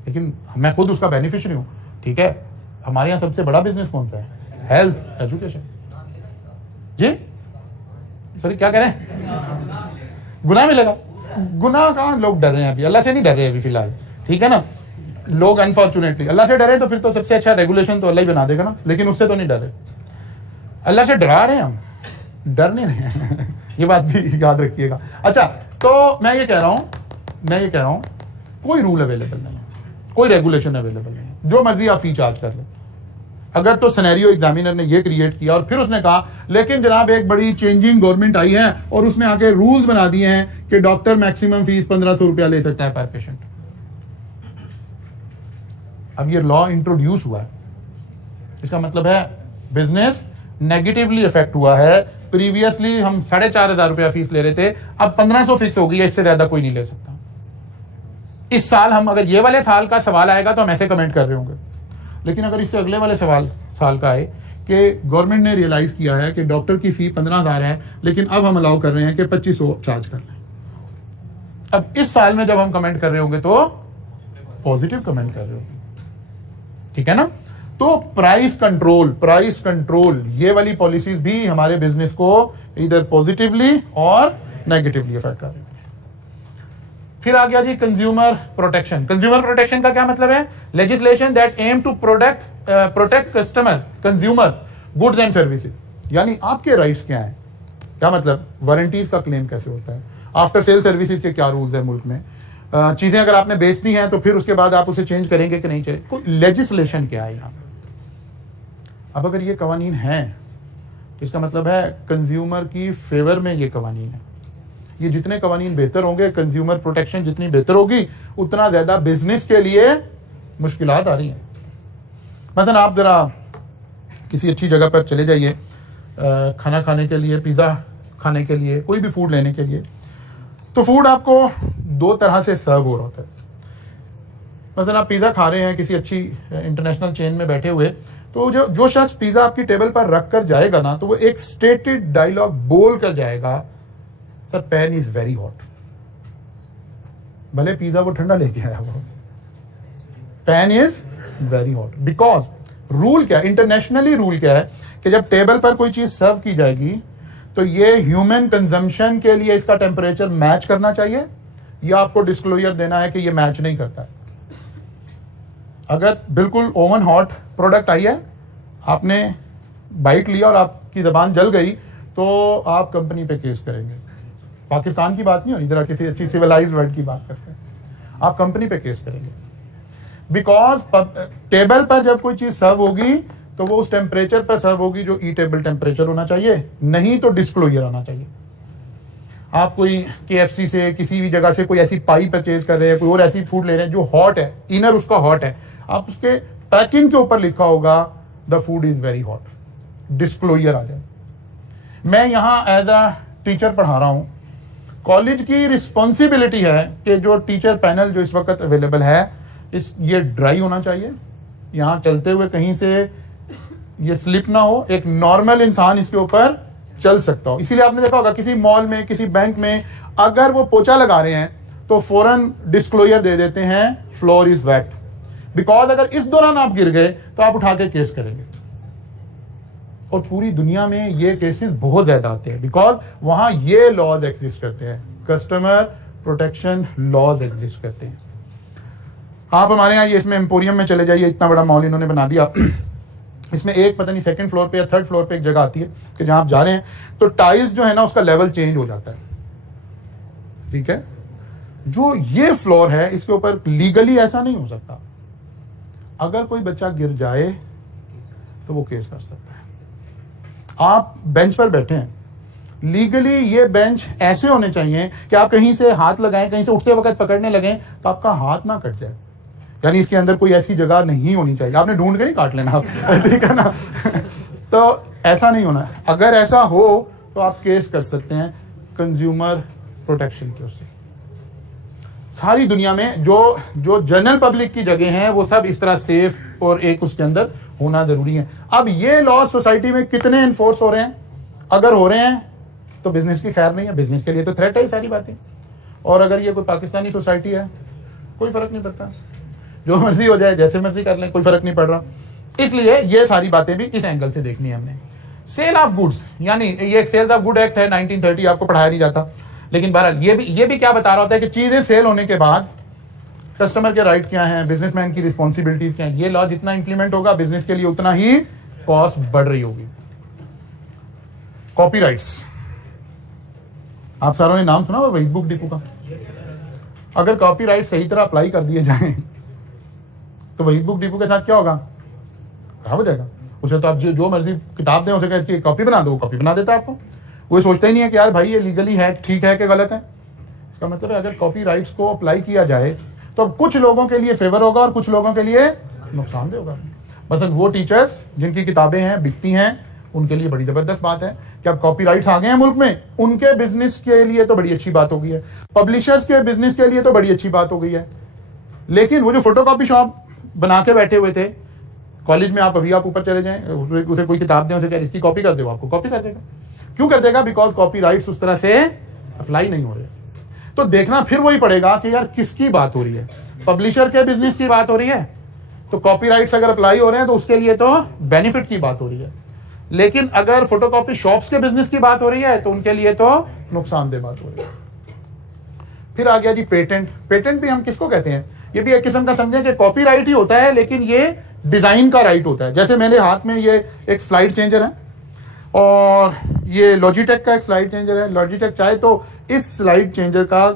लेकिन मैं खुद उसका बेनिफिशियरी हूं, ठीक है। हमारे यहाँ सबसे बड़ा बिजनेस कौन सा है? Health, education. जी सॉरी, क्या कह रहे हैं? गुनाह मिलेगा। गुनाह कहाँ, लोग डर रहे हैं अभी, अल्लाह से नहीं डर रहे अभी फिलहाल, ठीक है ना। लोग अनफॉर्चुनेटली अल्लाह से डरे तो फिर तो सबसे अच्छा रेगुलेशन तो अल्लाह ही बना देगा ना, लेकिन उससे तो नहीं डरे। अल्लाह से डरा रहे हैं हम, डर नहीं रहे हैं ये बात भी याद रखिएगा। अच्छा, तो मैं ये कह रहा हूं कोई रूल अवेलेबल नहीं है, कोई रेगुलेशन अवेलेबल नहीं है, जो मर्जी आप फी चार्ज कर लें। अगर तो सिनेरियो एग्जामिनर ने ये क्रिएट किया और फिर उसने कहा लेकिन जनाब एक बड़ी चेंजिंग गवर्नमेंट आई है और उसने आके रूल्स बना दिए हैं कि डॉक्टर मैक्सिमम फीस 1500 रुपया ले सकता है पर पेशेंट। अब ये लॉ इंट्रोड्यूस हुआ है, इसका मतलब है बिजनेस नेगेटिवली इफेक्ट हुआ है। प्रीवियसली हम 4500 रुपया फीस ले रहे थे, अब 1500 फिक्स हो गई है, इससे ज्यादा कोई नहीं ले सकता। इस साल हम, अगर ये वाले साल का सवाल आएगा तो हम ऐसे कमेंट कर रहे होंगे, लेकिन अगर इससे अगले वाले साल का आए कि गवर्नमेंट ने रियलाइज किया है कि डॉक्टर की फी 15000 है, लेकिन अब हम अलाउ कर रहे हैं कि 2500 चार्ज कर लें, अब इस साल में जब हम कमेंट कर रहे होंगे तो पॉजिटिव कमेंट कर रहे होंगे, ठीक है ना। तो प्राइस कंट्रोल ये वाली पॉलिसीज भी हमारे बिजनेस को इधर पॉजिटिवली और नेगेटिवली इफेक्ट कर रही है। फिर आ गया जी कंज्यूमर प्रोटेक्शन। कंज्यूमर प्रोटेक्शन का क्या मतलब है? Legislation that aim to protect customer consumer goods and services. यानी आपके राइट्स क्या हैं, क्या मतलब, वारंटीज का क्लेम कैसे होता है, आफ्टर सेल सर्विसेज के क्या रूल्स है मुल्क में, चीजें अगर आपने बेचनी है तो फिर उसके बाद आप उसे चेंज करेंगे कि नहीं चाहिए, कोई लेजिस्लेशन क्या है यहाँ पर। अब अगर ये कवानीन है तो इसका मतलब है कंज्यूमर की फेवर में ये कवानीन है। ये जितने कवानीन बेहतर होंगे, कंज्यूमर प्रोटेक्शन जितनी बेहतर होगी, उतना ज्यादा बिजनेस के लिए मुश्किलात आ रही हैं। मसलन आप जरा किसी अच्छी जगह पर चले जाइए खाना खाने के लिए, पिज्जा खाने के लिए, कोई भी फूड लेने के लिए, तो फूड आपको 2 तरह से सर्व हो रहा होता है। मसलन आप पिज्जा खा रहे हैं किसी अच्छी इंटरनेशनल चेन में बैठे हुए, तो जो शख्स पिज्जा आपकी टेबल पर रख कर जाएगा ना, तो वो एक स्टेटेड डायलॉग बोल कर जाएगा, sir pan is very hot. भले पिज्जा वो ठंडा लेके आया, वो pan is very hot. Because rule क्या है, इंटरनेशनली रूल क्या है कि जब टेबल पर कोई चीज सर्व की जाएगी तो ये ह्यूमन कंजम्पशन के लिए इसका टेम्परेचर मैच करना चाहिए, या आपको डिस्क्लोजर देना है कि ये मैच नहीं करता। अगर बिल्कुल ओवन हॉट प्रोडक्ट आई है, आपने बाइट लिया और आपकी जबान जल गई, तो आप कंपनी पे केस करेंगे। पाकिस्तान की बात नहीं हो रही, जरा किसी अच्छी सिविलाइज्ड वर्ल्ड की बात करते हैं, आप कंपनी पे केस करेंगे। बिकॉज टेबल पर जब कोई चीज सर्व होगी तो वो उस टेम्परेचर पर सर्व होगी जो ईटेबल टेम्परेचर होना चाहिए, नहीं तो डिस्क्लोजर आना चाहिए। आप कोई KFC से, किसी भी जगह से कोई ऐसी पाई परचेज कर रहे हैं, कोई और ऐसी फूड ले रहे हैं जो हॉट है, इनर उसका हॉट है, आप उसके पैकिंग के ऊपर लिखा होगा the food is very hot, disclosure आ जाए। मैं यहां एज अ टीचर पढ़ा रहा हूं, कॉलेज की रिस्पॉन्सिबिलिटी है कि जो टीचर पैनल जो इस वक्त अवेलेबल है, ये ड्राई होना चाहिए, यहां चलते हुए कहीं से ये स्लिप ना हो, एक नॉर्मल इंसान इसके ऊपर चल सकता हो। इसीलिए आपने देखा होगा किसी मॉल में, किसी बैंक में, अगर वो पोछा लगा रहे हैं तो फौरन डिस्क्लोजर दे देते हैं फ्लोर इज वेट। बिकॉज अगर इस दौरान आप गिर गए तो आप उठा के केस करेंगे। और पूरी दुनिया में ये केसेस बहुत ज्यादा आते हैं बिकॉज वहां ये लॉज एग्जिस्ट करते हैं, कस्टमर प्रोटेक्शन लॉज एग्जिस्ट करते हैं। आप हमारे यहाँ ये इसमें एम्पोरियम में चले जाइए, इतना बड़ा मॉल इन्होंने बना दिया, इसमें एक पता नहीं सेकंड फ्लोर पे या थर्ड फ्लोर पे एक जगह आती है कि जहां आप जा रहे हैं तो टाइल्स जो है ना उसका लेवल चेंज हो जाता है, ठीक है। जो ये फ्लोर है इसके ऊपर लीगली ऐसा नहीं हो सकता, अगर कोई बच्चा गिर जाए तो वो केस कर सकता है। आप बेंच पर बैठे हैं, लीगली ये बेंच ऐसे होने चाहिए कि आप कहीं से हाथ लगाएं, कहीं से उठते वक्त पकड़ने लगें तो आपका हाथ ना कट जाए, यानी इसके अंदर कोई ऐसी जगह नहीं होनी चाहिए, आपने ढूंढ के नहीं काट लेना ठीक है ना तो ऐसा नहीं होना। अगर ऐसा हो तो आप केस कर सकते हैं कंज्यूमर प्रोटेक्शन के उससे। सारी दुनिया में जो जनरल पब्लिक की जगह हैं वो सब इस तरह सेफ और एक उसके अंदर होना जरूरी है। अब ये लॉ सोसाइटी में कितने इन्फोर्स हो रहे हैं? अगर हो रहे हैं तो बिजनेस की खैर नहीं है, बिजनेस के लिए तो थ्रेट है ये सारी बातें। और अगर ये कोई पाकिस्तानी सोसाइटी है कोई फर्क नहीं पड़ता, जो मर्जी हो जाए, जैसे मर्जी कर लें, कोई फर्क नहीं पड़ रहा। इसलिए ये सारी बातें भी इस एंगल से देखनी है हमने। सेल ऑफ गुड्स, यानी ये एक सेल्स ऑफ गुड एक्ट है 1930, आपको पढ़ाया नहीं जाता, लेकिन बहरहाल ये भी क्या बता रहा होता है कि चीजें सेल होने के बाद कस्टमर के राइट क्या हैं, बिजनेसमैन की रिस्पॉन्सिबिलिटीज क्या हैं। ये लॉ जितना इंप्लीमेंट होगा बिजनेस के लिए उतना ही कॉस्ट बढ़ रही होगी। कॉपीराइट्स, आप सारों ने नाम सुना हुआ वहीद बुक डिपो का? अगर कॉपीराइट सही तरह अप्लाई कर दिए जाएं तो वहीद बुक डिपो के साथ क्या होगा? खराब हो जाएगा। उसे तो आप जो मर्जी किताब दें, उसे इसकी कॉपी बना दो, वो कॉपी बना देता है आपको। वो सोचता ही नहीं है कि यार भाई ये लीगली है, ठीक है कि गलत है। इसका मतलब है अगर कॉपीराइट्स को अप्लाई किया जाए तो कुछ लोगों के लिए फेवर होगा और कुछ लोगों के लिए नुकसानदेह होगा। मतलब वो टीचर्स जिनकी किताबें हैं बिकती हैं उनके लिए बड़ी जबरदस्त बात है कि अब कॉपीराइट्स आ गए हैं मुल्क में, उनके बिजनेस के लिए तो बड़ी अच्छी बात हो गई है, पब्लिशर्स के बिजनेस के लिए तो बड़ी अच्छी बात हो गई है। लेकिन वो जो फोटोकॉपी शॉप बना के बैठे हुए थे कॉलेज में, आप ऊपर चले जाएं, उसे कोई किताब दें, उसे कह इसकी कॉपी कर दो, आपको कॉपी कर देगा। क्यों कर देगा? बिकॉज कॉपीराइट्स उस तरह से अप्लाई नहीं हो रहे। तो देखना फिर वही पड़ेगा कि यार किसकी बात हो रही है, पब्लिशर के बिजनेस की बात हो रही है तो कॉपीराइट्स अगर अप्लाई हो रहे हैं तो उसके लिए तो बेनिफिट की बात हो रही है। लेकिन अगर फोटोकॉपी शॉप्स के बिजनेस की बात हो रही है तो उनके लिए तो नुकसानदेह बात हो रही है। फिर आ गया जी पेटेंट। पेटेंट भी हम किसको कहते हैं? ये भी एक किस्म का समझें कि कॉपीराइट ही होता है, लेकिन ये डिजाइन का राइट होता है। जैसे मेरे हाथ में ये एक स्लाइड चेंजर है और ये लॉजिटेक का एक स्लाइड चेंजर है। लॉजिटेक चाहे तो इस स्लाइड चेंजर का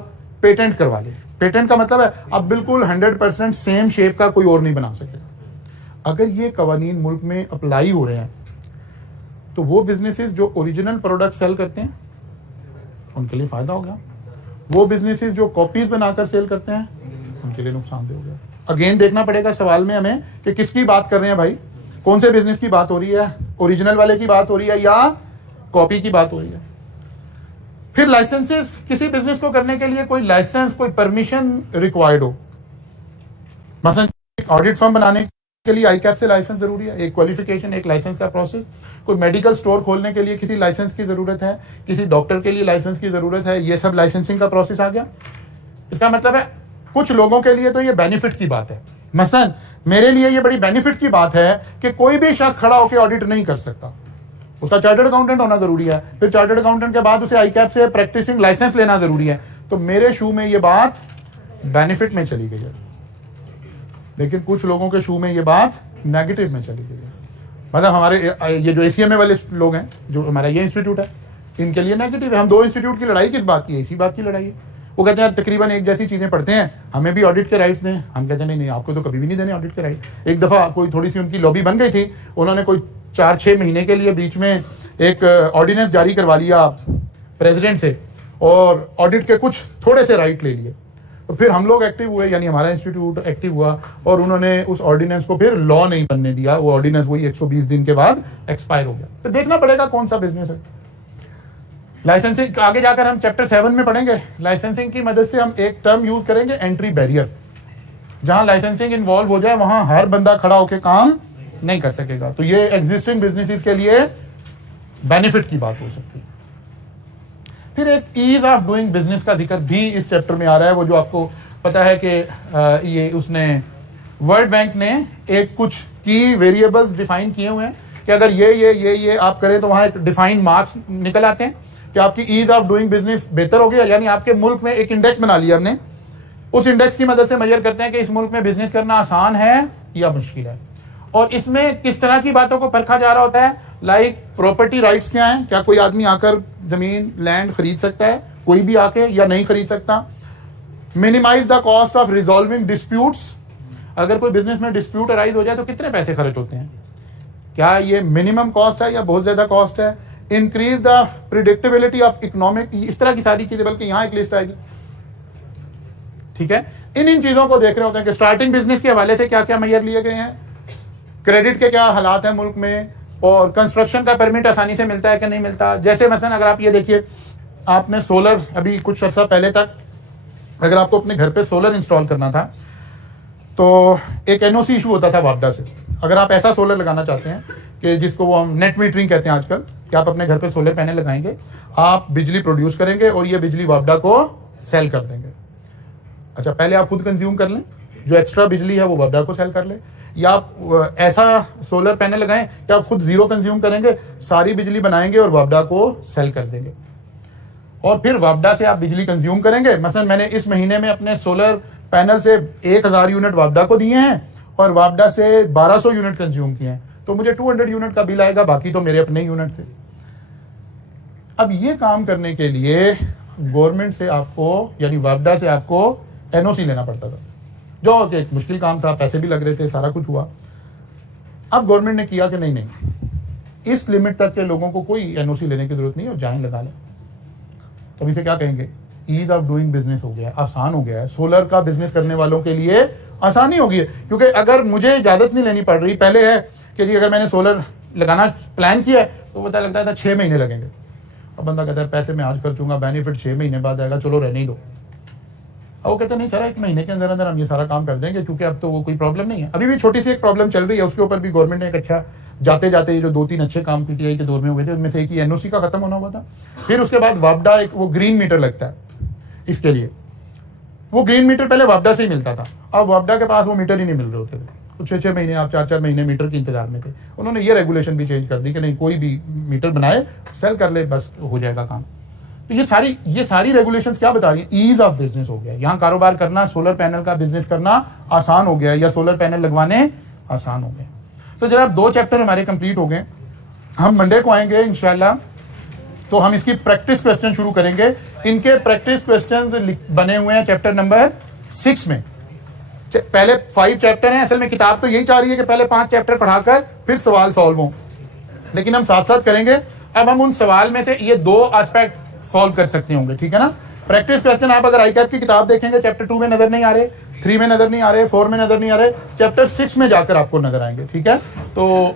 पेटेंट करवा ले। पेटेंट का मतलब है अब बिल्कुल 100% सेम शेप का कोई और नहीं बना सकेगा। अगर ये कवानीन मुल्क में अप्लाई हो रहे हैं तो वो बिजनेसेस जो ओरिजिनल प्रोडक्ट सेल करते हैं उनके लिए फायदा होगा, वो बिजनेसेस जो कॉपीज बनाकर सेल करते हैं उनके लिए नुकसानदेह होगा। अगेन देखना पड़ेगा सवाल में हमें कि किसकी बात कर रहे हैं भाई, कौन से बिजनेस की बात हो रही है, ओरिजिनल वाले की बात हो रही है या कॉपी की बात हो रही है। फिर लाइसेंसेस, किसी बिजनेस को करने के लिए कोई लाइसेंस, कोई परमिशन रिक्वायर्ड हो। मसलन ऑडिट फर्म बनाने के लिए आईकैप से लाइसेंस जरूरी है, एक क्वालिफिकेशन, एक लाइसेंस का प्रोसेस। कोई मेडिकल स्टोर खोलने के लिए किसी लाइसेंस की जरूरत है, किसी डॉक्टर के लिए लाइसेंस की जरूरत है, ये सब लाइसेंसिंग का प्रोसेस आ गया। इसका मतलब है कुछ लोगों के लिए तो ये बेनिफिट की बात है। मसलन मेरे लिए ये बड़ी बेनिफिट की बात है कि कोई भी शख्स खड़ा होकर ऑडिट नहीं कर सकता, उसका चार्टर्ड अकाउंटेंट होना जरूरी है, फिर चार्टर्ड अकाउंटेंट के बाद उसे आईकैप से प्रैक्टिसिंग लाइसेंस लेना जरूरी है। तो मेरे शू में ये बात बेनिफिट में चली गई है, लेकिन कुछ लोगों के शू में ये बात नेगेटिव में चली गई है। मतलब हमारे ये जो एसीएमए वाले लोग हैं, जो हमारा ये इंस्टीट्यूट है, इनके लिए नेगेटिव है। हम दो इंस्टीट्यूट की लड़ाई किस बात की है? इसी बात की लड़ाई है। वो कहते हैं तकरीबन एक जैसी चीजें पढ़ते हैं, हमें भी ऑडिट के राइट्स दें। हम कहते हैं नहीं, आपको तो कभी भी नहीं देने ऑडिट के राइट। एक दफा कोई थोड़ी सी उनकी लॉबी बन गई थी, उन्होंने कोई 4-6 महीने के लिए बीच में एक ऑर्डिनेंस जारी करवा लिया प्रेसिडेंट से और ऑडिट के कुछ थोड़े से राइट ले लिए। तो फिर हम लोग एक्टिव हुए, यानी हमारा इंस्टीट्यूट एक्टिव हुआ और उन्होंने उस ऑर्डिनेंस को फिर लॉ नहीं बनने दिया। वो ऑर्डिनेंस वही 120 दिन के बाद एक्सपायर हो गया। तो देखना पड़ेगा कौन सा बिजनेस है। लाइसेंसिंग आगे जाकर हम चैप्टर 7 में पढ़ेंगे। लाइसेंसिंग की मदद से हम एक टर्म यूज करेंगे, एंट्री बैरियर। जहां लाइसेंसिंग इन्वॉल्व हो जाए वहां हर बंदा खड़ा होकर काम नहीं कर सकेगा। तो ये एग्जिस्टिंग बिजनेसेस के लिए बेनिफिट की बात हो सकती है। फिर एक ईज ऑफ डूइंग बिजनेस का जिक्र भी इस चैप्टर में आ रहा है। वो जो आपको पता है कि ये उसने वर्ल्ड बैंक ने एक कुछ की वेरिएबल्स डिफाइन किए हुए हैं कि अगर ये आप करें तो वहां एक डिफाइंड मार्क्स निकल आते हैं कि आपकी ईज ऑफ डूइंग बिजनेस बेहतर हो गया, यानी आपके मुल्क में एक इंडेक्स बना लिया हमने, उस इंडेक्स की मदद से मेजर करते हैं कि इस मुल्क में बिजनेस करना आसान है या मुश्किल है। और इसमें किस तरह की बातों को परखा जा रहा होता है, लाइक प्रॉपर्टी राइट्स क्या हैं, क्या कोई आदमी आकर जमीन लैंड खरीद सकता है, कोई भी आके, या नहीं खरीद सकता। Minimize the cost of resolving disputes, अगर कोई बिजनेस में डिस्प्यूट अराइज हो जाए तो कितने पैसे खर्च होते हैं, क्या ये मिनिमम कॉस्ट है या बहुत ज्यादा कॉस्ट है। Increase the predictability of economic, इस तरह की सारी चीजें, बल्कि यहां एक लिस्ट आएगी, ठीक है। इन चीजों को देख रहे होते हैं कि स्टार्टिंग बिजनेस के हवाले से क्या क्या मेजर लिए गए हैं, क्रेडिट के क्या हालात हैं मुल्क में, और कंस्ट्रक्शन का परमिट आसानी से मिलता है कि नहीं मिलता। जैसे मसलन अगर आप ये देखिए, आपने सोलर, अभी कुछ अर्सा पहले तक अगर आपको अपने घर पे सोलर इंस्टॉल करना था तो एक एनओसी इशू होता था वापडा से। अगर आप ऐसा सोलर लगाना चाहते हैं कि जिसको वो हम नेट मीटरिंग कहते हैं आजकल, कि आप अपने घर पे सोलर पैनल लगाएंगे, आप बिजली प्रोड्यूस करेंगे और ये बिजली वापडा को सेल कर देंगे। अच्छा, पहले आप खुद कंज्यूम कर लें, जो एक्स्ट्रा बिजली है वो वापडा को सेल कर ले, या आप ऐसा सोलर पैनल लगाएं कि आप खुद जीरो कंज्यूम करेंगे, सारी बिजली बनाएंगे और वापडा को सेल कर देंगे, और फिर वापडा से आप बिजली कंज्यूम करेंगे। मसलन मैंने इस महीने में अपने सोलर पैनल से 1000 यूनिट वापडा को दिए हैं और वापडा से 1200 यूनिट कंज्यूम किए हैं, तो मुझे 200 यूनिट का बिल आएगा, बाकी तो मेरे अपने यूनिट थे। अब ये काम करने के लिए गवर्नमेंट से आपको, यानी वापडा से आपको एनओसी लेना पड़ता था, जो एक मुश्किल काम था, पैसे भी लग रहे थे, सारा कुछ हुआ। अब गवर्नमेंट ने किया कि नहीं, इस लिमिट तक के लोगों को कोई एनओसी लेने की जरूरत नहीं है, और जाएं लगा लें। तो इसे क्या कहेंगे, ईज ऑफ डूइंग बिजनेस हो गया है, आसान हो गया है। सोलर का बिजनेस करने वालों के लिए आसानी हो गई है, क्योंकि अगर मुझे इजाजत नहीं लेनी पड़ रही। पहले है कि जी अगर मैंने सोलर लगाना प्लान किया है तो पता लगता था 6 महीने लगेंगे, अब बंदा कहता है पैसे मैं आज खर्चूंगा, बेनिफिट 6 महीने बाद आएगा, चलो रहने ही दो। अब वो कहते नहीं सर, 1 महीने के अंदर अंदर हम ये सारा काम कर देंगे, क्योंकि अब तो वो कोई प्रॉब्लम नहीं है। अभी भी छोटी सी एक प्रॉब्लम चल रही है, उसके ऊपर भी गवर्नमेंट ने एक अच्छा, जाते जाते ये जो 2-3 अच्छे काम पीटीआई के दौर में हुए थे, उनमें से एक ही एनओसी का खत्म होना हुआ था। फिर उसके बाद वापडा एक वो ग्रीन मीटर लगता है इसके लिए, वो ग्रीन मीटर पहले वापडा से ही मिलता था, अब वापडा के पास वो मीटर ही नहीं मिल रहे होते थे, तो 6-6 महीने आप 4-4 महीने मीटर के इंतजार में थे। उन्होंने ये रेगुलेशन भी चेंज कर दी कि नहीं, कोई भी मीटर बनाए, सेल कर ले, बस हो जाएगा काम। तो ये सारी रेगुलेशंस क्या बता रही है, ईज ऑफ बिजनेस हो गया। यहाँ कारोबार करना, सोलर पैनल का बिजनेस करना आसान हो गया, या सोलर पैनल लगवाने आसान हो गए। तो जनाब 2 चैप्टर हमारे कंप्लीट हो गए। हम मंडे को आएंगे इंशाल्लाह, तो हम इसकी प्रैक्टिस क्वेश्चन शुरू करेंगे। इनके प्रैक्टिस क्वेश्चन बने हुए हैं चैप्टर नंबर 6 में। पहले 5 चैप्टर हैं, असल में किताब तो यही चाह रही है कि पहले 5 चैप्टर पढ़ाकर फिर सवाल सॉल्व हो, लेकिन हम साथ साथ करेंगे। अब हम उन सवाल में से ये 2 एस्पेक्ट सॉल्व कर सकते होंगे, ठीक है ना। प्रैक्टिस क्वेश्चन आप अगर ICAP की किताब देखेंगे, चैप्टर 2 में नजर नहीं आ रहे, 3 में नजर नहीं आ रहे, 4 में नजर नहीं आ रहे, चैप्टर 6 में जाकर आपको नजर आएंगे, ठीक है। तो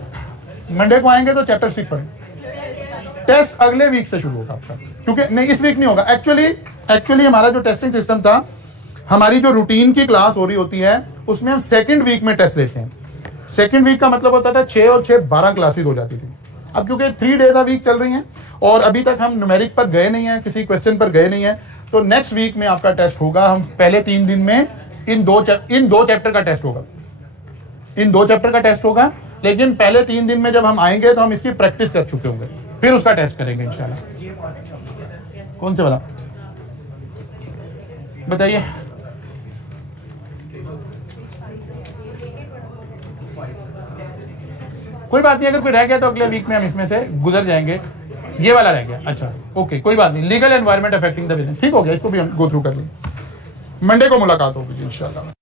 मंडे को आएंगे तो चैप्टर 6 पढ़ेंगे। टेस्ट अगले वीक से शुरू होगा आपका, क्योंकि नहीं इस वीक नहीं होगा। एक्चुअली हमारा जो टेस्टिंग सिस्टम था, हमारी जो रूटीन की क्लास हो रही होती है उसमें हम 2nd वीक में टेस्ट लेते हैं। 2nd वीक का मतलब होता था 6 और 6 12 क्लासेस हो जाती थी। अब क्योंकि 3 डेज अ वीक चल रही हैं और अभी तक हम न्यूमेरिक पर गए नहीं हैं, किसी क्वेश्चन पर गए नहीं हैं, तो नेक्स्ट वीक में आपका टेस्ट होगा। हम पहले 3 दिन में इन दो चैप्टर का टेस्ट होगा, इन 2 चैप्टर का टेस्ट होगा। लेकिन पहले 3 दिन में जब हम आएंगे तो हम इसकी प्रैक्टिस कर चुके होंगे, फिर उसका टेस्ट करेंगे इंशाल्लाह। कौन से वाला बताइए। कोई बात नहीं, अगर कोई रह गया तो अगले वीक में हम इसमें से गुजर जाएंगे। ये वाला रह गया, अच्छा ओके, कोई बात नहीं। Legal environment affecting the business, ठीक हो गया, इसको भी हम गो थ्रू कर लेंगे। मंडे को मुलाकात होगी इंशाल्लाह।